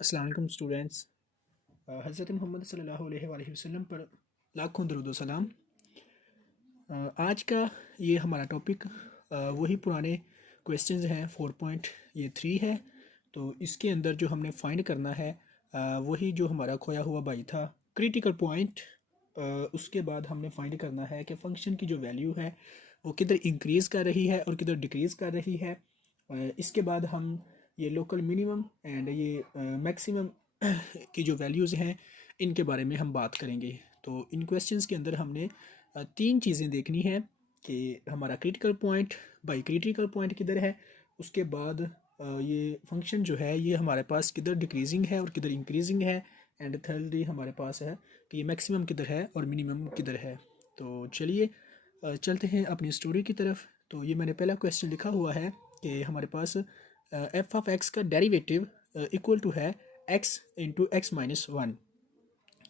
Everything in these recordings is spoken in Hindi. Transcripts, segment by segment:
अस्सलाम वालेकुम स्टूडेंट्स। हज़रत मोहम्मद सल्लल्लाहु अलैहि वसल्लम पर लाखों दरूद व सलाम। आज का ये हमारा टॉपिक वही पुराने क्वेश्चंस हैं। 4.3 है, तो इसके अंदर जो हमने फाइंड करना है वही जो हमारा खोया हुआ भाई था, क्रिटिकल पॉइंट। उसके बाद हमने फाइंड करना है कि फ़ंक्शन की जो वैल्यू है वो किधर इंक्रीज़ कर रही है और किधर डिक्रीज़ कर रही है। इसके बाद हम ये लोकल मिनिमम एंड ये मैक्सिमम की जो वैल्यूज़ हैं इनके बारे में हम बात करेंगे। तो इन क्वेश्चंस के अंदर हमने तीन चीज़ें देखनी है कि हमारा critical point by critical point किधर है, उसके बाद ये फंक्शन जो है ये हमारे पास किधर डिक्रीजिंग है और किधर इंक्रीजिंग है, एंड थर्डली हमारे पास है कि ये मैक्सिमम किधर है और मिनिमम किधर है। तो चलिए चलते हैं अपनी स्टोरी की तरफ। तो ये मैंने पहला क्वेश्चन लिखा हुआ है कि हमारे पास एफ ऑफ एक्स का डेरिवेटिव इक्वल टू है x into x minus one.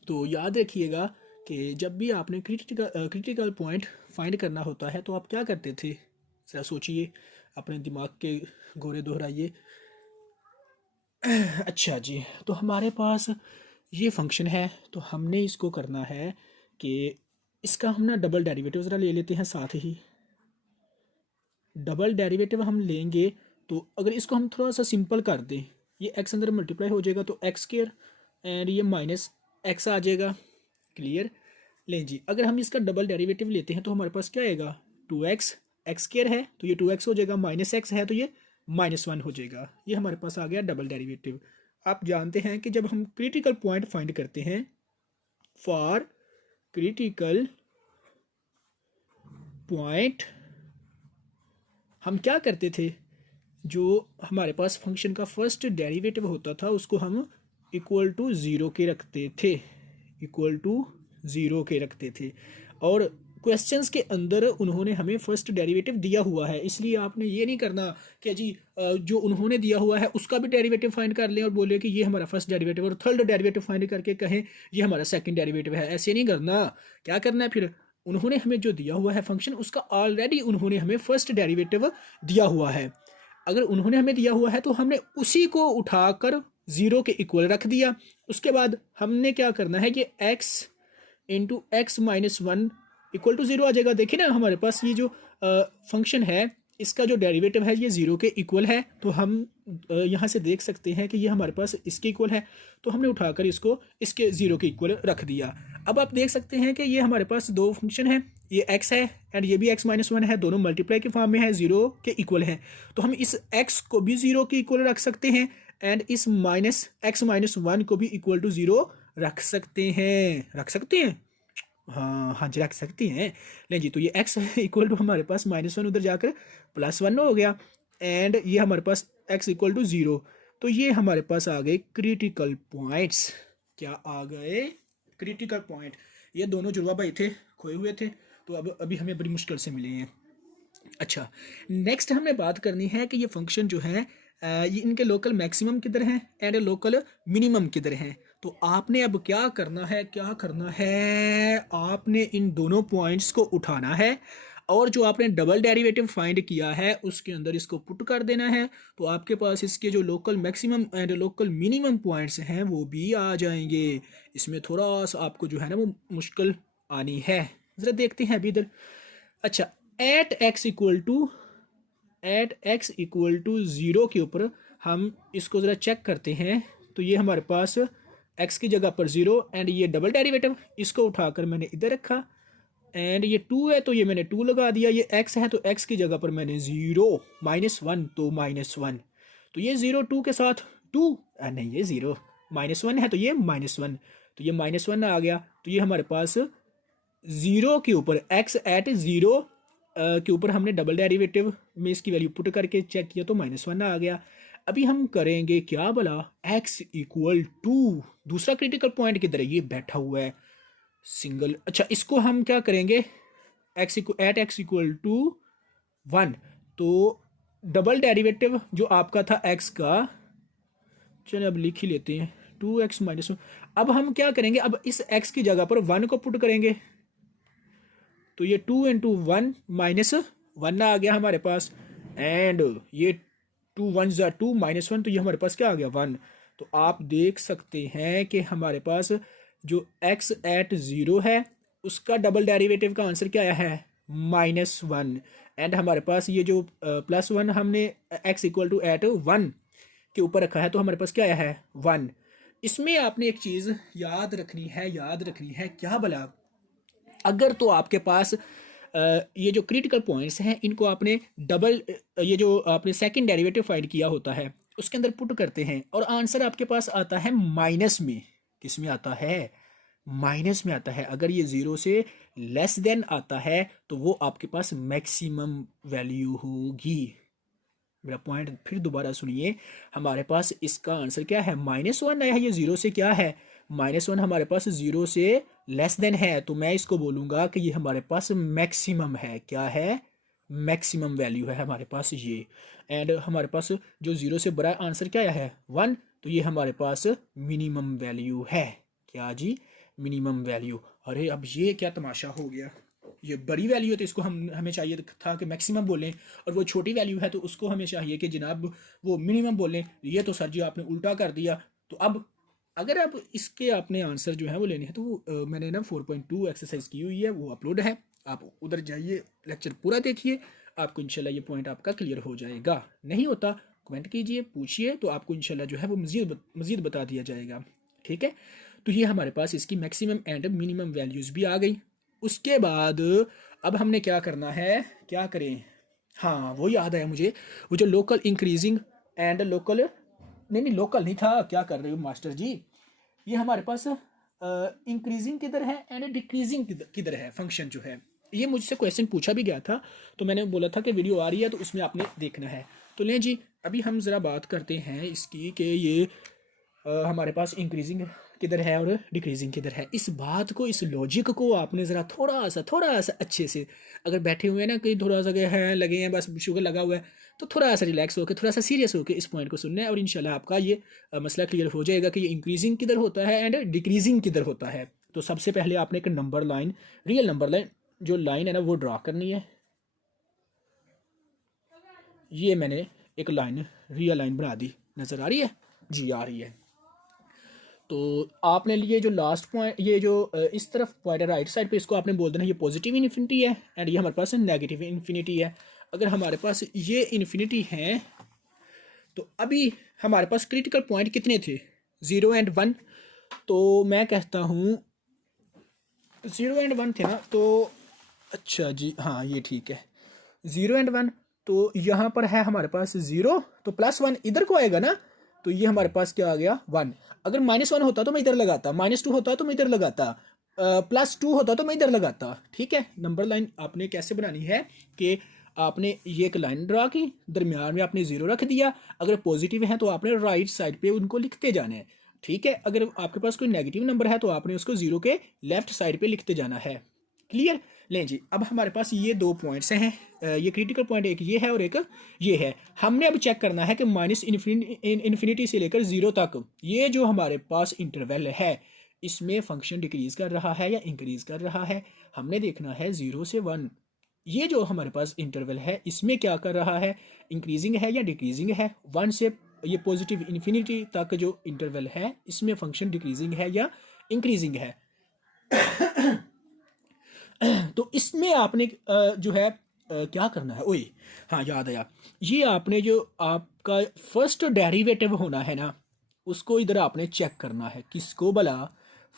तो याद रखिएगा कि जब भी आपने क्रिटिकल पॉइंट फाइंड करना होता है तो आप क्या करते थे, ज़रा सोचिए, अपने दिमाग के घोरे दोहराइए। अच्छा जी, तो हमारे पास ये फंक्शन है, तो हमने इसको करना है कि इसका हम ना डबल डेरिवेटिव ज़रा ले लेते हैं साथ ही। डबल डेरिवेटिव हम लेंगे तो अगर इसको हम थोड़ा सा सिंपल कर दें, ये एक्स अंदर मल्टीप्लाई हो जाएगा तो एक्स स्क्वायर एंड ये माइनस एक्स आ जाएगा। क्लियर। लें जी, अगर हम इसका डबल डेरिवेटिव लेते हैं तो हमारे पास क्या आएगा, 2x, एक्स स्क्वायर है तो ये 2x हो जाएगा, माइनस एक्स है तो ये -1 हो जाएगा। ये हमारे पास आ गया डबल डेरिवेटिव। आप जानते हैं कि जब हम क्रिटिकल पॉइंट फाइंड करते हैं, फॉर क्रिटिकल पॉइंट हम क्या करते थे, जो हमारे पास फंक्शन का फर्स्ट डेरिवेटिव होता था उसको हम इक्वल टू ज़ीरो के रखते थे, इक्वल टू ज़ीरो के रखते थे। और क्वेश्चंस के अंदर उन्होंने हमें फर्स्ट डेरिवेटिव दिया हुआ है, इसलिए आपने ये नहीं करना कि जी जो उन्होंने दिया हुआ है उसका भी डेरिवेटिव फाइंड कर लें और बोले कि ये हमारा फर्स्ट डेरिवेटिव, और थर्ड डेरिवेटिव फाइंड करके कहें ये हमारा सेकंड डेरिवेटिव है। ऐसे नहीं करना। क्या करना है फिर, उन्होंने हमें जो दिया हुआ है फंक्शन उसका ऑलरेडी उन्होंने हमें फर्स्ट डेरिवेटिव दिया हुआ है। अगर उन्होंने हमें दिया हुआ है तो हमने उसी को उठाकर ज़ीरो के इक्वल रख दिया। उसके बाद हमने क्या करना है, ये x into x minus one equal to zero आ जाएगा। देखिए ना, हमारे पास ये जो फंक्शन है इसका जो डेरिवेटिव है ये ज़ीरो के इक्वल है, तो हम यहाँ से देख सकते हैं कि ये हमारे पास इसके इक्वल है, तो हमने उठाकर इसको इसके ज़ीरो के इक्वल रख दिया। अब आप देख सकते हैं कि ये हमारे पास दो फंक्शन है, ये x है एंड ये भी x-1 है, दोनों मल्टीप्लाई के फॉर्म में है, ज़ीरो के इक्वल है। तो हम इस x को भी ज़ीरो के इक्वल रख सकते हैं एंड इस माइनस x-1 को भी इक्वल टू ज़ीरो रख सकते हैं। रख सकते हैं, हाँ हाँ जी, रख सकते हैं। लें जी, तो ये x इक्वल टू हमारे पास -1 उधर जाकर +1 हो गया एंड ये हमारे पास x इक्वल टू ज़ीरो। तो ये हमारे पास आ गए क्रिटिकल पॉइंट्स। क्या आ गए, क्रिटिकल पॉइंट। ये दोनों जुड़वा भाई थे, खोए हुए थे, तो अब अभी हमें बड़ी मुश्किल से मिले हैं। अच्छा, नेक्स्ट हमें बात करनी है कि ये फंक्शन जो है ये इनके लोकल मैक्सिमम किधर हैं एंड लोकल मिनिमम किधर हैं। तो आपने अब क्या करना है, क्या करना है, आपने इन दोनों पॉइंट्स को उठाना है और जो आपने डबल डेरिवेटिव फाइंड किया है उसके अंदर इसको पुट कर देना है। तो आपके पास इसके जो local maximum and local minimum points हैं वो भी आ जाएंगे। इसमें थोड़ा सा आपको जो है ना वो मुश्किल आनी है। ज़रा देखते हैं अभी इधर। अच्छा, at x equal to zero के ऊपर हम इसको ज़रा चेक करते हैं। तो ये हमारे पास x की जगह पर ज़ीरो एंड ये डबल डेरिवेटिव, इसको उठाकर मैंने इधर रखा एंड ये 2 है तो ये मैंने 2 लगा दिया। ये x है तो x की जगह पर मैंने ज़ीरो, -1 तो -1, तो ये ज़ीरो 2 के साथ 2 नहीं, ये ज़ीरो -1 है तो ये -1, तो ये -1 आ गया। तो ये हमारे पास ज़ीरो के ऊपर x एट ज़ीरो के ऊपर हमने डबल डेरिवेटिव में इसकी वैल्यू पुट करके चेक किया तो -1 आ गया। अभी हम करेंगे क्या भला, x इक्वल टू दूसरा क्रिटिकल पॉइंट किधर है, ये बैठा हुआ है सिंगल। अच्छा, इसको हम क्या करेंगे, एट एक्स इक्वल टू 1, तो डबल डेरिवेटिव जो आपका था x का, चलिए अब लिख ही लेते हैं 2x-1। अब हम क्या करेंगे, अब इस x की जगह पर 1 को पुट करेंगे, तो ये 2 इंटू 1 -1 आ गया हमारे पास एंड ये 2 1 2 -1, तो ये हमारे पास क्या आ गया 1। तो आप देख सकते हैं कि हमारे पास जो x एट 0 है उसका डबल डेरिवेटिव का आंसर क्या आया है -1। एंड हमारे पास ये जो +1 हमने x इक्वल टू एट 1 के ऊपर रखा है तो हमारे पास क्या आया है 1। इसमें आपने एक चीज़ याद रखनी है क्या भला, अगर तो आपके पास ये जो क्रिटिकल पॉइंट्स हैं इनको आपने डबल ये जो आपने सेकंड डेरिवेटिव फाइंड किया होता है उसके अंदर पुट करते हैं और आंसर आपके पास आता है माइनस में। किस में आता है माइनस में आता है। अगर ये 0 से लेस देन आता है तो वो आपके पास मैक्सिमम वैल्यू होगी। मेरा पॉइंट फिर दोबारा सुनिए, हमारे पास इसका आंसर क्या है -1 है। ये 0 से क्या है -1 हमारे पास 0 से लेस देन है तो मैं इसको बोलूँगा कि ये हमारे पास मैक्सिमम है। क्या है मैक्सिमम वैल्यू है हमारे पास ये। एंड हमारे पास जो 0 से बड़ा आंसर क्या है 1, तो ये हमारे पास मिनिमम वैल्यू है। क्या जी मिनिमम वैल्यू। अरे अब ये क्या तमाशा हो गया, ये बड़ी वैल्यू है तो इसको हमें चाहिए था कि मैक्सिमम बोलें और वो छोटी वैल्यू है तो उसको हमें चाहिए कि जनाब वो मिनिमम बोलें। ये तो सर जी आपने उल्टा कर दिया। तो अब अगर आप इसके आपने आंसर जो है वो लेने हैं तो वो मैंने ना 4.2 एक्सरसाइज की हुई है, वो अपलोड है, आप उधर जाइए लेक्चर पूरा देखिए, आपको इंशाल्लाह ये पॉइंट आपका क्लियर हो जाएगा। नहीं होता कमेंट कीजिए पूछिए तो आपको इंशाल्लाह जो है वो मज़ीद बता दिया जाएगा। ठीक है, तो ये हमारे पास इसकी मैक्सिमम एंड मिनिमम वैल्यूज़ भी आ गई। उसके बाद अब हमने क्या करना है, क्या करें, हाँ वो याद आया मुझे, वो जो लोकल इंक्रीजिंग एंड लोकल नहीं लोकल नहीं था, क्या कर रहे हो मास्टर जी, ये हमारे पास इंक्रीजिंग किधर है एंड डिक्रीजिंग किधर है फंक्शन जो है। ये मुझसे क्वेश्चन पूछा भी गया था तो मैंने बोला था कि वीडियो आ रही है तो उसमें आपने देखना है। तो लें जी अभी हम ज़रा बात करते हैं इसकी कि ये हमारे पास इंक्रीजिंग किधर है और डिक्रीजिंग किधर है। इस बात को, इस लॉजिक को आपने ज़रा थोड़ा सा अच्छे से, अगर बैठे हुए हैं ना कहीं थोड़ा सा हैं लगे हैं बस शुगर लगा हुआ है तो थोड़ा सा रिलैक्स होकर थोड़ा सा सीरियस होकर इस पॉइंट को सुनना है और इंशाल्लाह आपका ये मसला क्लियर हो जाएगा कि ये इंक्रीजिंग किधर होता है एंड डिक्रीजिंग किधर होता है। तो सबसे पहले आपने एक number line, real number line जो लाइन है ना वो ड्रा करनी है। ये मैंने एक लाइन रियल लाइन बना दी, नज़र आ रही है जी, आ रही है। तो आपने लिए जो लास्ट पॉइंट, ये जो इस तरफ पॉइंट है राइट साइड पे, इसको आपने बोल देना ये पॉजिटिव इन्फिनिटी है एंड ये हमारे पास नेगेटिव इन्फिनिटी है। अगर हमारे पास ये इन्फिनिटी है तो अभी हमारे पास क्रिटिकल पॉइंट कितने थे 0 एंड 1, तो मैं कहता हूँ 0 एंड 1 थे ना, तो अच्छा जी हाँ ये ठीक है 0 एंड 1। तो यहाँ पर है हमारे पास 0 तो +1 इधर को आएगा ना, तो ये हमारे पास क्या आ गया 1। अगर -1 होता तो मैं इधर लगाता, -2 होता तो मैं इधर लगाता, +2 होता तो मैं इधर लगाता। ठीक है, नंबर लाइन आपने कैसे बनानी है कि आपने ये एक लाइन ड्रा की, दरमियान में आपने 0 रख दिया, अगर पॉजिटिव है तो आपने राइट साइड पे उनको लिखते जाने हैं। ठीक है, अगर आपके पास कोई नेगेटिव नंबर है तो आपने उसको 0 के लेफ्ट साइड पे लिखते जाना है। क्लियर। लें जी अब हमारे पास ये दो पॉइंट्स हैं, ये क्रिटिकल पॉइंट एक ये है और एक ये है। हमने अब चेक करना है कि माइनस इन्फिनिटी से लेकर 0 तक ये जो हमारे पास इंटरवल है इसमें फंक्शन डिक्रीज कर रहा है या इंक्रीज कर रहा है। हमने देखना है 0 से 1 ये जो हमारे पास इंटरवल है इसमें क्या कर रहा है, इंक्रीजिंग है या डिक्रीजिंग है। 1 से ये पॉजिटिव इन्फिनिटी तक जो इंटरवल है इसमें फंक्शन डिक्रीजिंग है या इंक्रीजिंग है। तो इसमें आपने जो है क्या करना है, ओए हाँ याद आया, ये आपने जो आपका फर्स्ट डेरिवेटिव होना है ना उसको इधर आपने चेक करना है। किसको भला,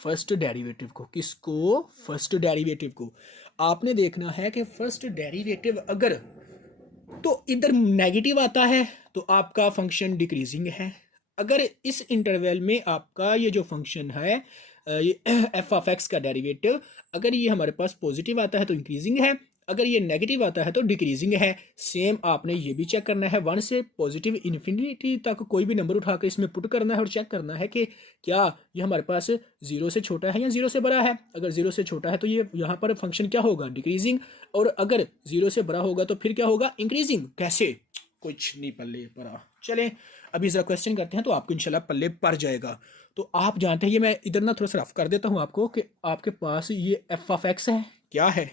फर्स्ट डेरिवेटिव को। किसको, फर्स्ट डेरिवेटिव को। आपने देखना है कि फर्स्ट डेरिवेटिव अगर तो इधर नेगेटिव आता है तो आपका फंक्शन डिक्रीजिंग है। अगर इस इंटरवल में आपका ये जो फंक्शन है ये एफ ऑफ एक्स का डेरिवेटिव अगर ये हमारे पास पॉजिटिव आता है तो इंक्रीजिंग है, अगर ये नेगेटिव आता है तो डिक्रीजिंग है। सेम आपने ये भी चेक करना है, 1 से पॉजिटिव इन्फिनिटी तक कोई भी नंबर उठाकर इसमें पुट करना है और चेक करना है कि क्या ये हमारे पास 0 से छोटा है या 0 से बड़ा है। अगर 0 से छोटा है तो ये यहाँ पर फंक्शन क्या होगा, डिक्रीजिंग, और अगर 0 से बड़ा होगा तो फिर क्या होगा, इंक्रीजिंग। कैसे, कुछ नहीं पल्ले पड़ा। चलें अभी ज़रा क्वेश्चन करते हैं तो आपको इंशाल्लाह पल्ले पड़ जाएगा। तो आप जानते हैं ये मैं इधर ना थोड़ा सा रफ कर देता हूँ आपको कि आपके पास ये एफ ऑफ एक्स है, क्या है,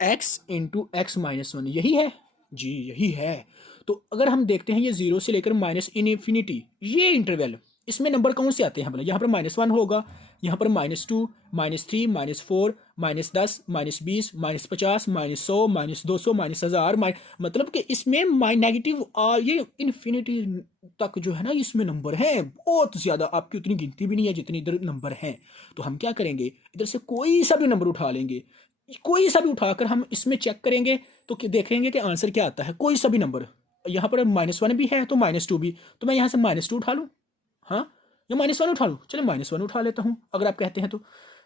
x इंटू एक्स माइनस 1, यही है जी, यही है। तो अगर हम देखते हैं ये 0 से लेकर माइनस इन्फिनिटी ये इंटरवल, इसमें नंबर कौन से आते हैं बोला, यहाँ पर -1 होगा, यहाँ पर -2, -3, -4, -10, -20, -50, -100, -200, -1000, मतलब कि इसमें नेगेटिव ये इन्फिनिटी तक जो है ना इसमें नंबर है बहुत ज़्यादा, आपकी उतनी गिनती भी नहीं है जितनी इधर नंबर हैं। तो हम क्या करेंगे, इधर से कोई सा भी नंबर उठा लेंगे, कोई सा भी उठाकर हम इसमें चेक करेंगे तो देखेंगे कि आंसर क्या आता है। कोई सा भी नंबर, यहाँ पर -1 भी है तो -2 भी, तो मैं यहाँ से -2 उठा लूँ, हाँ, या -1 उठा लूँ, चलिए -1 उठा लेता हूँ अगर आप कहते हैं तो।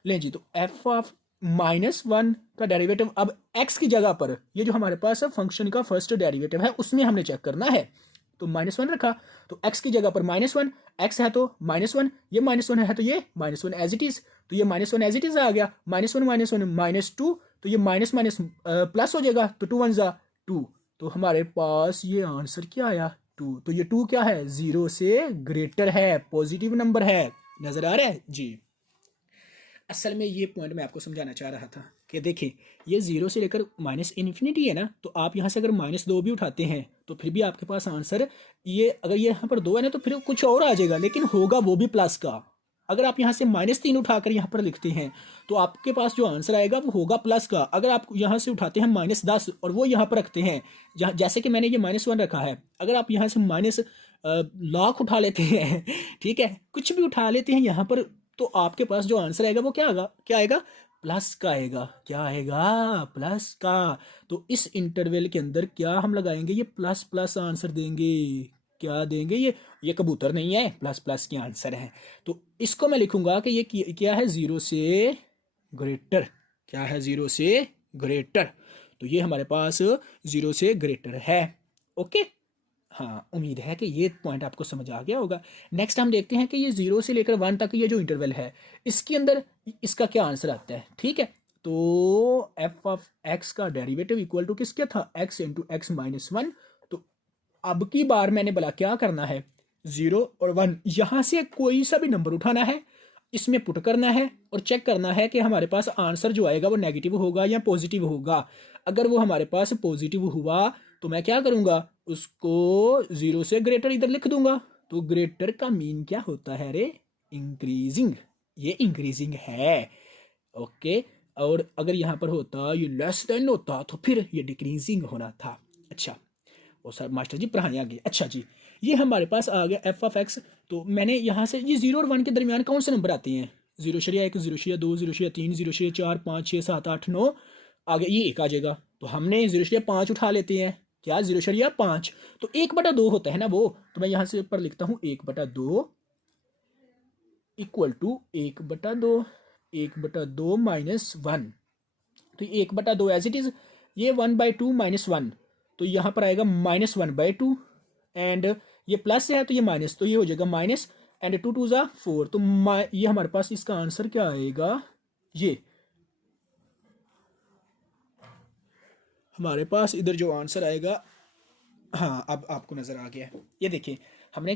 लें जी, तो एफ ऑफ -1 का डेरिवेटिव अब x की जगह पर ये जो हमारे पास फंक्शन का फर्स्ट डेरिवेटिव है उसमें हमने चेक करना है। तो -1 रखा तो x की जगह पर -1, x है तो -1, ये -1 है तो ये -1 एज इट इज, तो ये -1 एज इट इज आ गया, -1 -1 -2, तो ये माइनस माइनस प्लस हो जाएगा, तो 2 1 जा 2, तो हमारे पास ये आंसर क्या आया 2। तो ये 2 क्या है, 0 से ग्रेटर है, पॉजिटिव नंबर है, नजर आ रहा है जी। असल में ये पॉइंट मैं आपको समझाना चाह रहा था कि देखिए ये 0 से लेकर -इन्फिनिटी है ना, तो आप यहाँ से अगर -2 भी उठाते हैं तो फिर भी आपके पास आंसर ये, अगर ये यहाँ पर 2 है ना तो फिर कुछ और आ जाएगा, लेकिन होगा वो भी प्लस का। अगर आप यहाँ से -3 उठाकर यहाँ पर लिखते हैं तो आपके पास जो आंसर आएगा वो होगा प्लस का। अगर आप यहाँ से उठाते हैं -10 और वो यहाँ पर रखते हैं, जैसे कि मैंने ये -1 रखा है, अगर आप यहाँ से लाख उठा लेते हैं ठीक है, कुछ भी उठा लेते हैं यहाँ पर, तो आपके पास जो आंसर आएगा वो क्या आएगा, प्लस का आएगा। क्या आएगा, प्लस का। तो इस इंटरवल के अंदर क्या हम लगाएंगे, ये प्लस प्लस आंसर देंगे। क्या देंगे, ये कबूतर नहीं है, प्लस प्लस के आंसर है। तो इसको मैं लिखूंगा कि ये क्या है, 0 से ग्रेटर। क्या है, 0 से ग्रेटर। तो ये हमारे पास 0 से ग्रेटर है। ओके, हाँ, उम्मीद है कि ये पॉइंट आपको समझ आ गया होगा। नेक्स्ट हम देखते हैं कि ये 0 से लेकर 1 तक ये जो इंटरवल है इसके अंदर इसका क्या आंसर आता है। ठीक है, तो एफ ऑफ एक्स का डेरिवेटिव इक्वल टू किसके था, x इंटू एक्स माइनस 1। तो अब की बार मैंने बोला क्या करना है, 0 और 1 यहाँ से कोई सा भी नंबर उठाना है, इसमें पुट करना है और चेक करना है कि हमारे पास आंसर जो आएगा वो नेगेटिव होगा या पॉजिटिव होगा। अगर वो हमारे पास पॉजिटिव हुआ तो मैं क्या करूंगा, उसको 0 से ग्रेटर इधर लिख दूंगा। तो ग्रेटर का मीन क्या होता है रे, इंक्रीजिंग। ये इंक्रीजिंग है। ओके, और अगर यहाँ पर होता ये लेस देन होता तो फिर ये डिक्रीजिंग होना था। अच्छा, और सर मास्टर जी पढ़ाने आ गए। अच्छा जी, ये हमारे पास आ गया एफ ऑफ एक्स। तो मैंने यहाँ से ये 0 और 1 के दरमियान कौन से नंबर आते हैं, 0.1, 0.2, 0.3, 0.4, 5, 6, 7, 8, 9, आगे ये 1 आ जाएगा। तो हमने 0.5 उठा लेते हैं, क्या 0.5, तो 1/2 होता है ना वो। तो मैं यहाँ से पर लिखता हूँ 1/2 इक्वल टू 1/2, 1/2 माइनस 1। तो 1/2 एज इट इज, ये 1/2 माइनस 1, तो यहाँ पर आएगा -1/2, एंड ये प्लस है तो ये माइनस, तो ये हो जाएगा माइनस, एंड 2 2 ज़ा 4। तो ये हमारे पास इसका आंसर क्या आएगा, ये हमारे पास इधर जो आंसर आएगा, हाँ अब आपको नज़र आ गया। ये देखिए हमने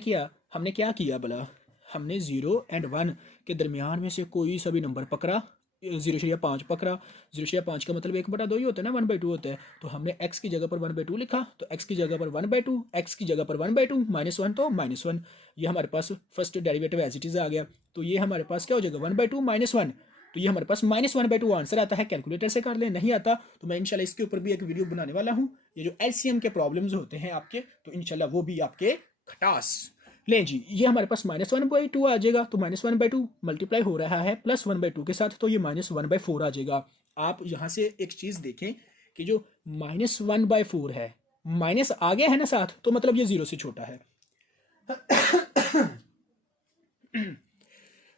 क्या किया भला, हमने 0 और 1 के दरमियान में से कोई सा भी नंबर पकड़ा, 0.5 पकड़ा। 0.5 का मतलब 1/2 ही होता है ना, 1/2 होता है। तो हमने x की जगह पर 1/2 लिखा, तो x की जगह पर 1/2, x की जगह पर 1/2, -1 तो -1, ये हमारे पास first derivative as it is आ गया। तो ये हमारे पास क्या हो जाएगा, 1/2 -1, तो ये हमारे पास -1/2 आंसर आता है। कैलकुलेटर से कर ले, नहीं आता तो मैं इंशाल्लाह इसके ऊपर भी एक वीडियो बनाने वाला हूँ। ये जो एलसीएम के प्रॉब्लम्स होते हैं आपके, तो इंशाल्लाह वो भी आपके खटास। लें जी, ये हमारे पास -1/2 आ जाएगा। तो -1/2 मल्टीप्लाई हो रहा है +1/2 के साथ, तो ये -1/4 आ जाएगा। आप यहाँ से एक चीज़ देखें कि जो -1/4 है, माइनस आ गया है ना साथ, तो मतलब ये 0 से छोटा है।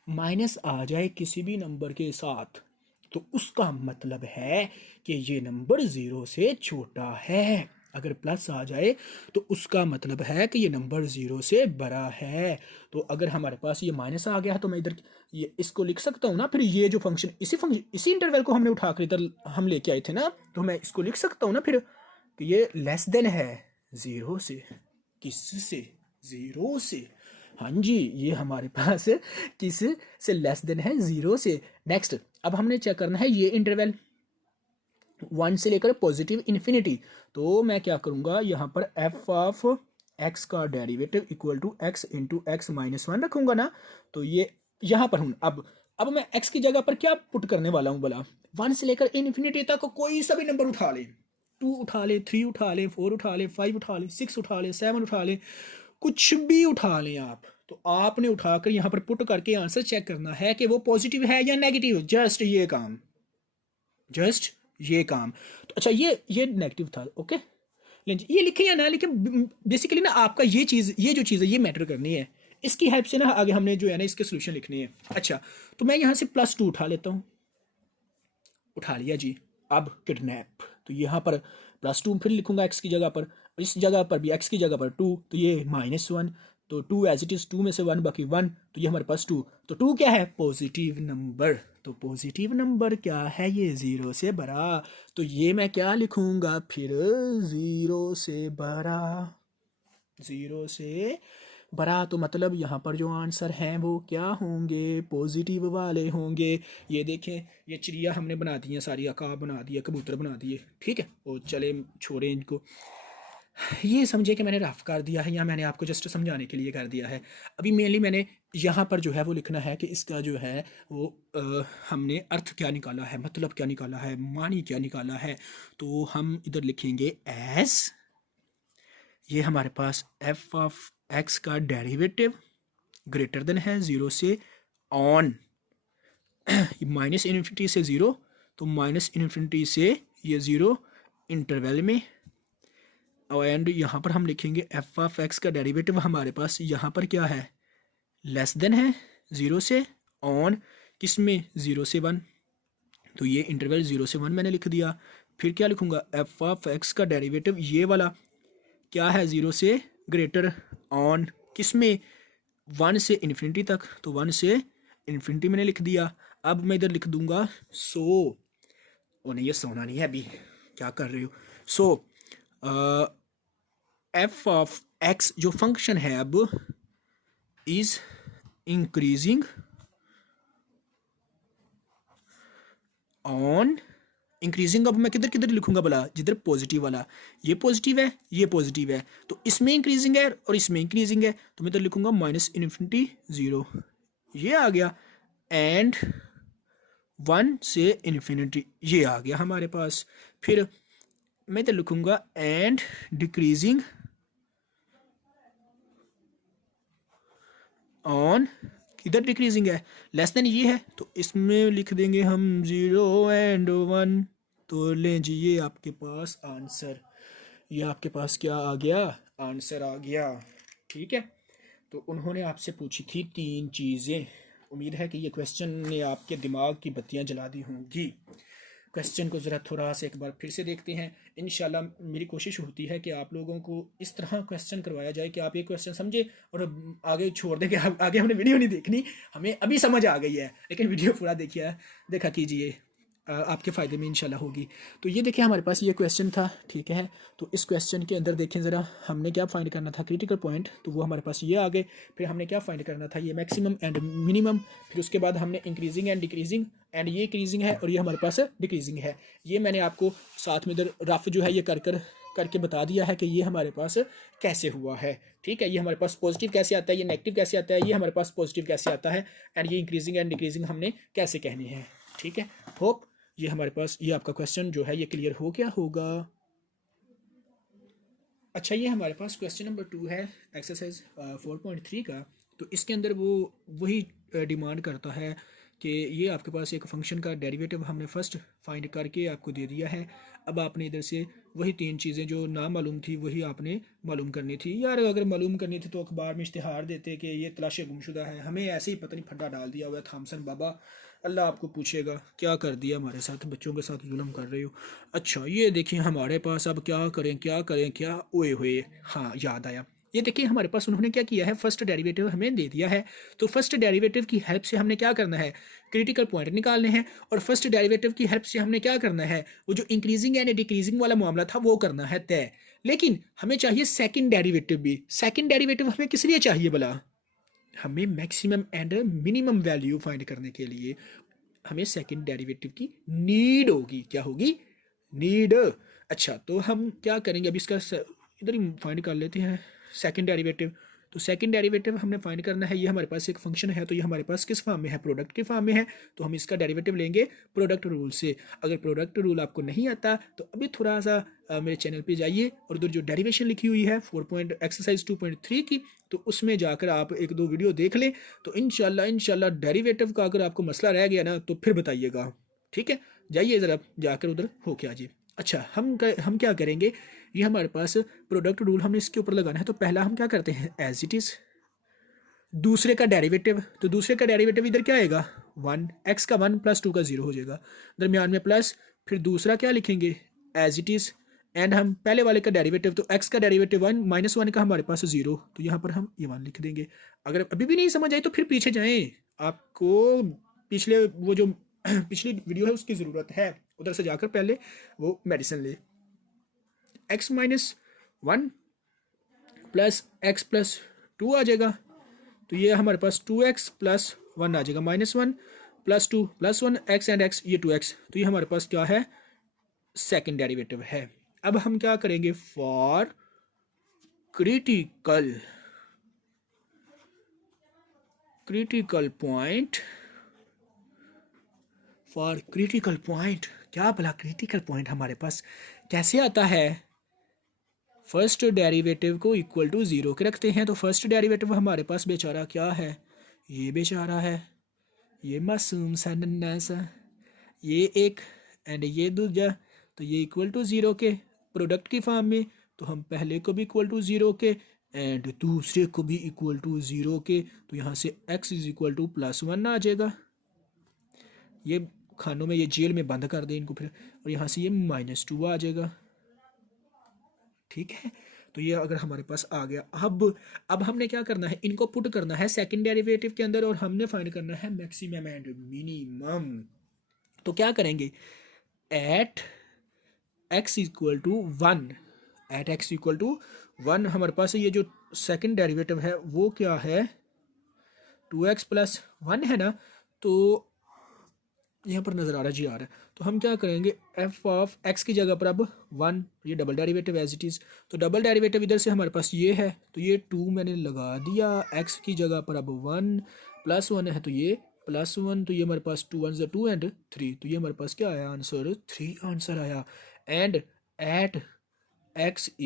माइनस आ जाए किसी भी नंबर के साथ तो उसका मतलब है कि ये नंबर 0 से छोटा है। अगर प्लस आ जाए तो उसका मतलब है कि ये नंबर 0 से बड़ा है। तो अगर हमारे पास ये माइनस आ गया तो मैं इधर ये इसको लिख सकता हूँ ना, फिर ये जो फंक्शन इसी इंटरवल को हमने उठाकर इधर हम लेके आए थे ना, तो मैं इसको लिख सकता हूँ ना फिर कि ये लेस देन है 0 से। किससे, 0 से। हाँ जी, ये हमारे पास किस से लेस देन है, 0 से। नेक्स्ट अब हमने चेक करना है ये इंटरवल 1 से लेकर पॉजिटिव इन्फिनिटी। तो मैं क्या करूँगा, यहाँ पर एफ ऑफ एक्स का derivative equal to x into x minus one रखूंगा ना, तो ये यहाँ पर हूँ। अब मैं एक्स की जगह पर क्या पुट करने वाला हूँ भला, वन से लेकर इन्फिनिटी तक कोई सा भी नंबर उठा ले, 2 उठा ले, 3 उठा ले, 4 उठा ले, 5 उठा ले, 6 उठा ले, 7 उठा ले, कुछ भी उठा लें आप। तो आपने उठाकर यहाँ पर पुट करके आंसर चेक करना है कि वो पॉजिटिव है या नेगेटिव, जस्ट ये काम, जस्ट ये काम। तो अच्छा ये नेगेटिव था, ओके, ये लिखे या ना लिखे, बेसिकली ना आपका ये चीज़, ये जो चीज़ है ये मैटर करनी है, इसकी हेल्प से ना आगे हमने जो है ना इसके सोल्यूशन लिखनी है। अच्छा, तो मैं यहाँ से +2 उठा लेता हूँ, उठा लिया जी। अब किडनैप, तो यहाँ पर +2 फिर लिखूंगा एक्स की जगह पर, इस जगह पर भी एक्स की जगह पर 2, तो ये -1, तो 2 एज इट इज़, 2 में से 1 बाकी 1, तो ये हमारे पास 2, तो 2 क्या है, पॉजिटिव नंबर। तो पॉजिटिव नंबर क्या है, ये 0 से बड़ा, तो ये मैं क्या लिखूंगा फिर, 0 से बड़ा, 0 से बड़ा। तो मतलब यहाँ पर जो आंसर हैं वो क्या होंगे, पॉजिटिव वाले होंगे। ये देखें, ये चिड़िया हमने बना दी है सारी, अकाब बना दिया, कबूतर बना दिए, ठीक है, और चले छोड़े इनको। ये समझे कि मैंने रफ कर दिया है या मैंने आपको जस्ट समझाने के लिए कर दिया है। अभी मेनली मैंने यहाँ पर जो है वो लिखना है कि इसका जो है वो हमने अर्थ क्या निकाला है, मतलब क्या निकाला है, मानी क्या निकाला है। तो हम इधर लिखेंगे एज, ये हमारे पास एफ ऑफ एक्स का डेरिवेटिव ग्रेटर देन है 0 से ऑन, माइनस इन्फिनिटी से 0, तो माइनस इन्फिनिटी से ये 0 इंटरवल में, एंड यहाँ पर हम लिखेंगे एफ ऑफ एक्स का डेरिवेटिव हमारे पास यहाँ पर क्या है, लेस देन है 0 से ऑन, किस में, 0 से 1, तो ये इंटरवल 0 से 1 मैंने लिख दिया। फिर क्या लिखूंगा, एफ ऑफ एक्स का डेरिवेटिव ये वाला क्या है, 0 से ग्रेटर ऑन, किस में, 1 से इन्फिनिटी तक, तो 1 से इन्फिनिटी मैंने लिख दिया। अब मैं इधर लिख दूंगा सो, ओ नहीं ये सोना नहीं है अभी, क्या कर रहे हो, सो एफ ऑफ एक्स जो फंक्शन है अब इज इंक्रीजिंग ऑन, इंक्रीजिंग, अब मैं किधर किधर लिखूंगा भला, जिधर पॉजिटिव वाला, ये पॉजिटिव है, ये पॉजिटिव है, तो इसमें इंक्रीजिंग है और इसमें इंक्रीजिंग है, तो मैं इधर लिखूंगा माइनस इन्फिनिटी 0, ये आ गया, एंड 1 से इन्फिनिटी, ये आ गया हमारे पास। फिर मैं इधर लिखूंगा एंड डिक्रीजिंग ऑन, इधर डिक्रीजिंग है, लेस देन ये है, तो इसमें लिख देंगे हम 0 एंड 1, तो लें जी ये आपके पास आंसर, ये आपके पास क्या आ गया, आंसर आ गया, ठीक है। तो उन्होंने आपसे पूछी थी 3 चीज़ें, उम्मीद है कि ये क्वेश्चन ने आपके दिमाग की बत्तियां जला दी होंगी। क्वेश्चन को ज़रा थोड़ा सा एक बार फिर से देखते हैं। इंशाल्लाह मेरी कोशिश होती है कि आप लोगों को इस तरह क्वेश्चन करवाया जाए कि आप ये क्वेश्चन समझे और आगे छोड़ दें कि आगे हमने वीडियो नहीं देखनी, हमें अभी समझ आ गई है, लेकिन वीडियो पूरा देखिए, देखा कीजिए, आपके फ़ायदे में इंशाल्लाह होगी। तो ये देखिए हमारे पास ये क्वेश्चन था, ठीक है। तो इस क्वेश्चन के अंदर देखें ज़रा, हमने क्या फाइंड करना था, क्रिटिकल पॉइंट, तो वो हमारे पास ये आ गए। फिर हमने क्या फाइंड करना था, ये मैक्सिमम एंड मिनिमम। फिर उसके बाद हमने इंक्रीजिंग एंड डिक्रीजिंग, एंड ये इंक्रीजिंग है और ये हमारे पास डिक्रीजिंग है। ये मैंने आपको साथ में इधर रफ जो है ये करके बता दिया है कि ये हमारे पास कैसे हुआ है, ठीक है। ये हमारे पास पॉजिटिव कैसे आता है, ये नेगेटिव कैसे आता है, ये हमारे पास पॉजिटिव कैसे आता है, एंड ये इंक्रीजिंग एंड डिक्रीजिंग हमने कैसे कहनी है, ठीक है। होप ये हमारे पास ये आपका क्वेश्चन जो है ये क्लियर हो गया होगा। अच्छा, ये हमारे पास क्वेश्चन नंबर 2 है एक्सरसाइज 4.3 का। तो इसके अंदर वो वही डिमांड करता है कि ये आपके पास एक फंक्शन का डेरिवेटिव हमने फर्स्ट फाइंड करके आपको दे दिया है। अब आपने इधर से वही 3 चीज़ें जो ना मालूम थी वही आपने मालूम करनी थी। यार अगर मालूम करनी थी तो अखबार में इश्तिहार देते कि ये तलाश गुमशुदा है, हमें ऐसे ही पता नहीं फड्डा डाल दिया हुआ है थॉमसन बाबा, अल्लाह आपको पूछेगा क्या कर दिया हमारे साथ, बच्चों के साथ जुल्म कर रहे हो। अच्छा ये देखिए हमारे पास अब क्या करें क्या करें क्या, ओए हुए, हाँ याद आया। ये देखिए हमारे पास उन्होंने क्या किया है, फर्स्ट डेरिवेटिव हमें दे दिया है। तो फर्स्ट डेरिवेटिव की हेल्प से हमने क्या करना है, क्रिटिकल पॉइंट निकालने हैं, और फर्स्ट डेरिवेटिव की हेल्प से हमने क्या करना है, वो जो इंक्रीजिंग एंड डिक्रीजिंग वाला मामला था वो करना है तय। लेकिन हमें चाहिए सेकंड डेरिवेटिव भी। सेकंड डेरिवेटिव हमें किस लिए चाहिए भला, हमें maximum and minimum value find करने के लिए हमें सेकंड डेरिवेटिव की नीड होगी। क्या होगी, नीड। अच्छा तो हम क्या करेंगे, अभी इसका इधर ही फाइंड कर लेते हैं। Second derivative. तो सेकंड डेरिवेटिव हमने फाइंड करना है। ये हमारे पास एक फंक्शन है, तो ये हमारे पास किस फॉर्म में है, प्रोडक्ट के फॉर्म में है, तो हम इसका डेरिवेटिव लेंगे प्रोडक्ट रूल से। अगर प्रोडक्ट रूल आपको नहीं आता तो अभी थोड़ा सा मेरे चैनल पे जाइए और उधर जो डेरिवेशन लिखी हुई है एक्सरसाइज 2.3 की, तो उसमें जाकर आप एक दो वीडियो देख लें। तो इंशाल्लाह डेरिवेटिव का अगर आपको मसला रह गया ना तो फिर बताइएगा, ठीक है। जाइए ज़रा जाकर उधर हो के आइए। अच्छा, हम क्या करेंगे, ये हमारे पास प्रोडक्ट रूल हमने इसके ऊपर लगाना है। तो पहला हम क्या करते हैं, एज इट इज़ दूसरे का डेरिवेटिव। तो दूसरे का डेरिवेटिव इधर क्या आएगा, 1, x का 1 + 2 का 0 हो जाएगा, दरमियान में प्लस, फिर दूसरा क्या लिखेंगे, एज इट इज़, एंड हम पहले वाले का डेरिवेटिव, तो x का डेरिवेटिव 1 -1 का हमारे पास 0, तो यहाँ पर हम ये 1 लिख देंगे। अगर अभी भी नहीं समझ आई तो फिर पीछे जाएं, आपको पिछले वो जो पिछली वीडियो है उसकी ज़रूरत है, उधर से जाकर पहले वो मेडिसिन ले। x -1 + x + 2 आ जाएगा, तो ये हमारे पास 2x + 1 आ जाएगा, -1 + 2 + 1 x एंड x, ये 2x, तो ये हमारे पास क्या है, सेकंड डेरिवेटिव है। अब हम क्या करेंगे, for critical point, for critical point, क्या भला क्रिटिकल पॉइंट हमारे पास कैसे आता है, फर्स्ट डेरिवेटिव को इक्वल टू 0 के रखते हैं। तो फर्स्ट डेरिवेटिव हमारे पास बेचारा क्या है, ये बेचारा है, ये मासूम सा नन्ना सा, ये एक एंड ये दूसरा, तो ये इक्वल टू 0 के प्रोडक्ट की फॉर्म में, तो हम पहले को भी इक्वल टू 0 के एंड दूसरे को भी इक्वल टू 0 के, तो यहाँ से x = +1 आ जाएगा। ये खानों में, ये जेल में बंद कर दें इनको फिर, और यहाँ से ये -2 आ जाएगा, ठीक है। तो ये अगर हमारे पास आ गया, अब हमने क्या करना है, इनको पुट करना है सेकंड डेरिवेटिव के अंदर, और हमने फाइंड करना है मैक्सिमम एंड मिनिमम। तो क्या करेंगे, एट x = 1, एट x = 1 हमारे पास ये जो सेकंड डेरिवेटिव है वो क्या है, 2x + 1 है ना, तो यहाँ पर नज़र आ रहा है जी, आ रहा है। तो हम क्या करेंगे, f(x) की जगह पर अब 1, ये double derivative as it is, तो डबल डेरिवेटिव इधर से हमारे पास ये है, तो ये 2 मैंने लगा दिया, x की जगह पर अब 1 + 1 है, तो ये +1, तो ये हमारे पास 2 1 2 एंड 3, तो ये हमारे पास क्या आया, आंसर 3 आंसर आया। एंड एट x =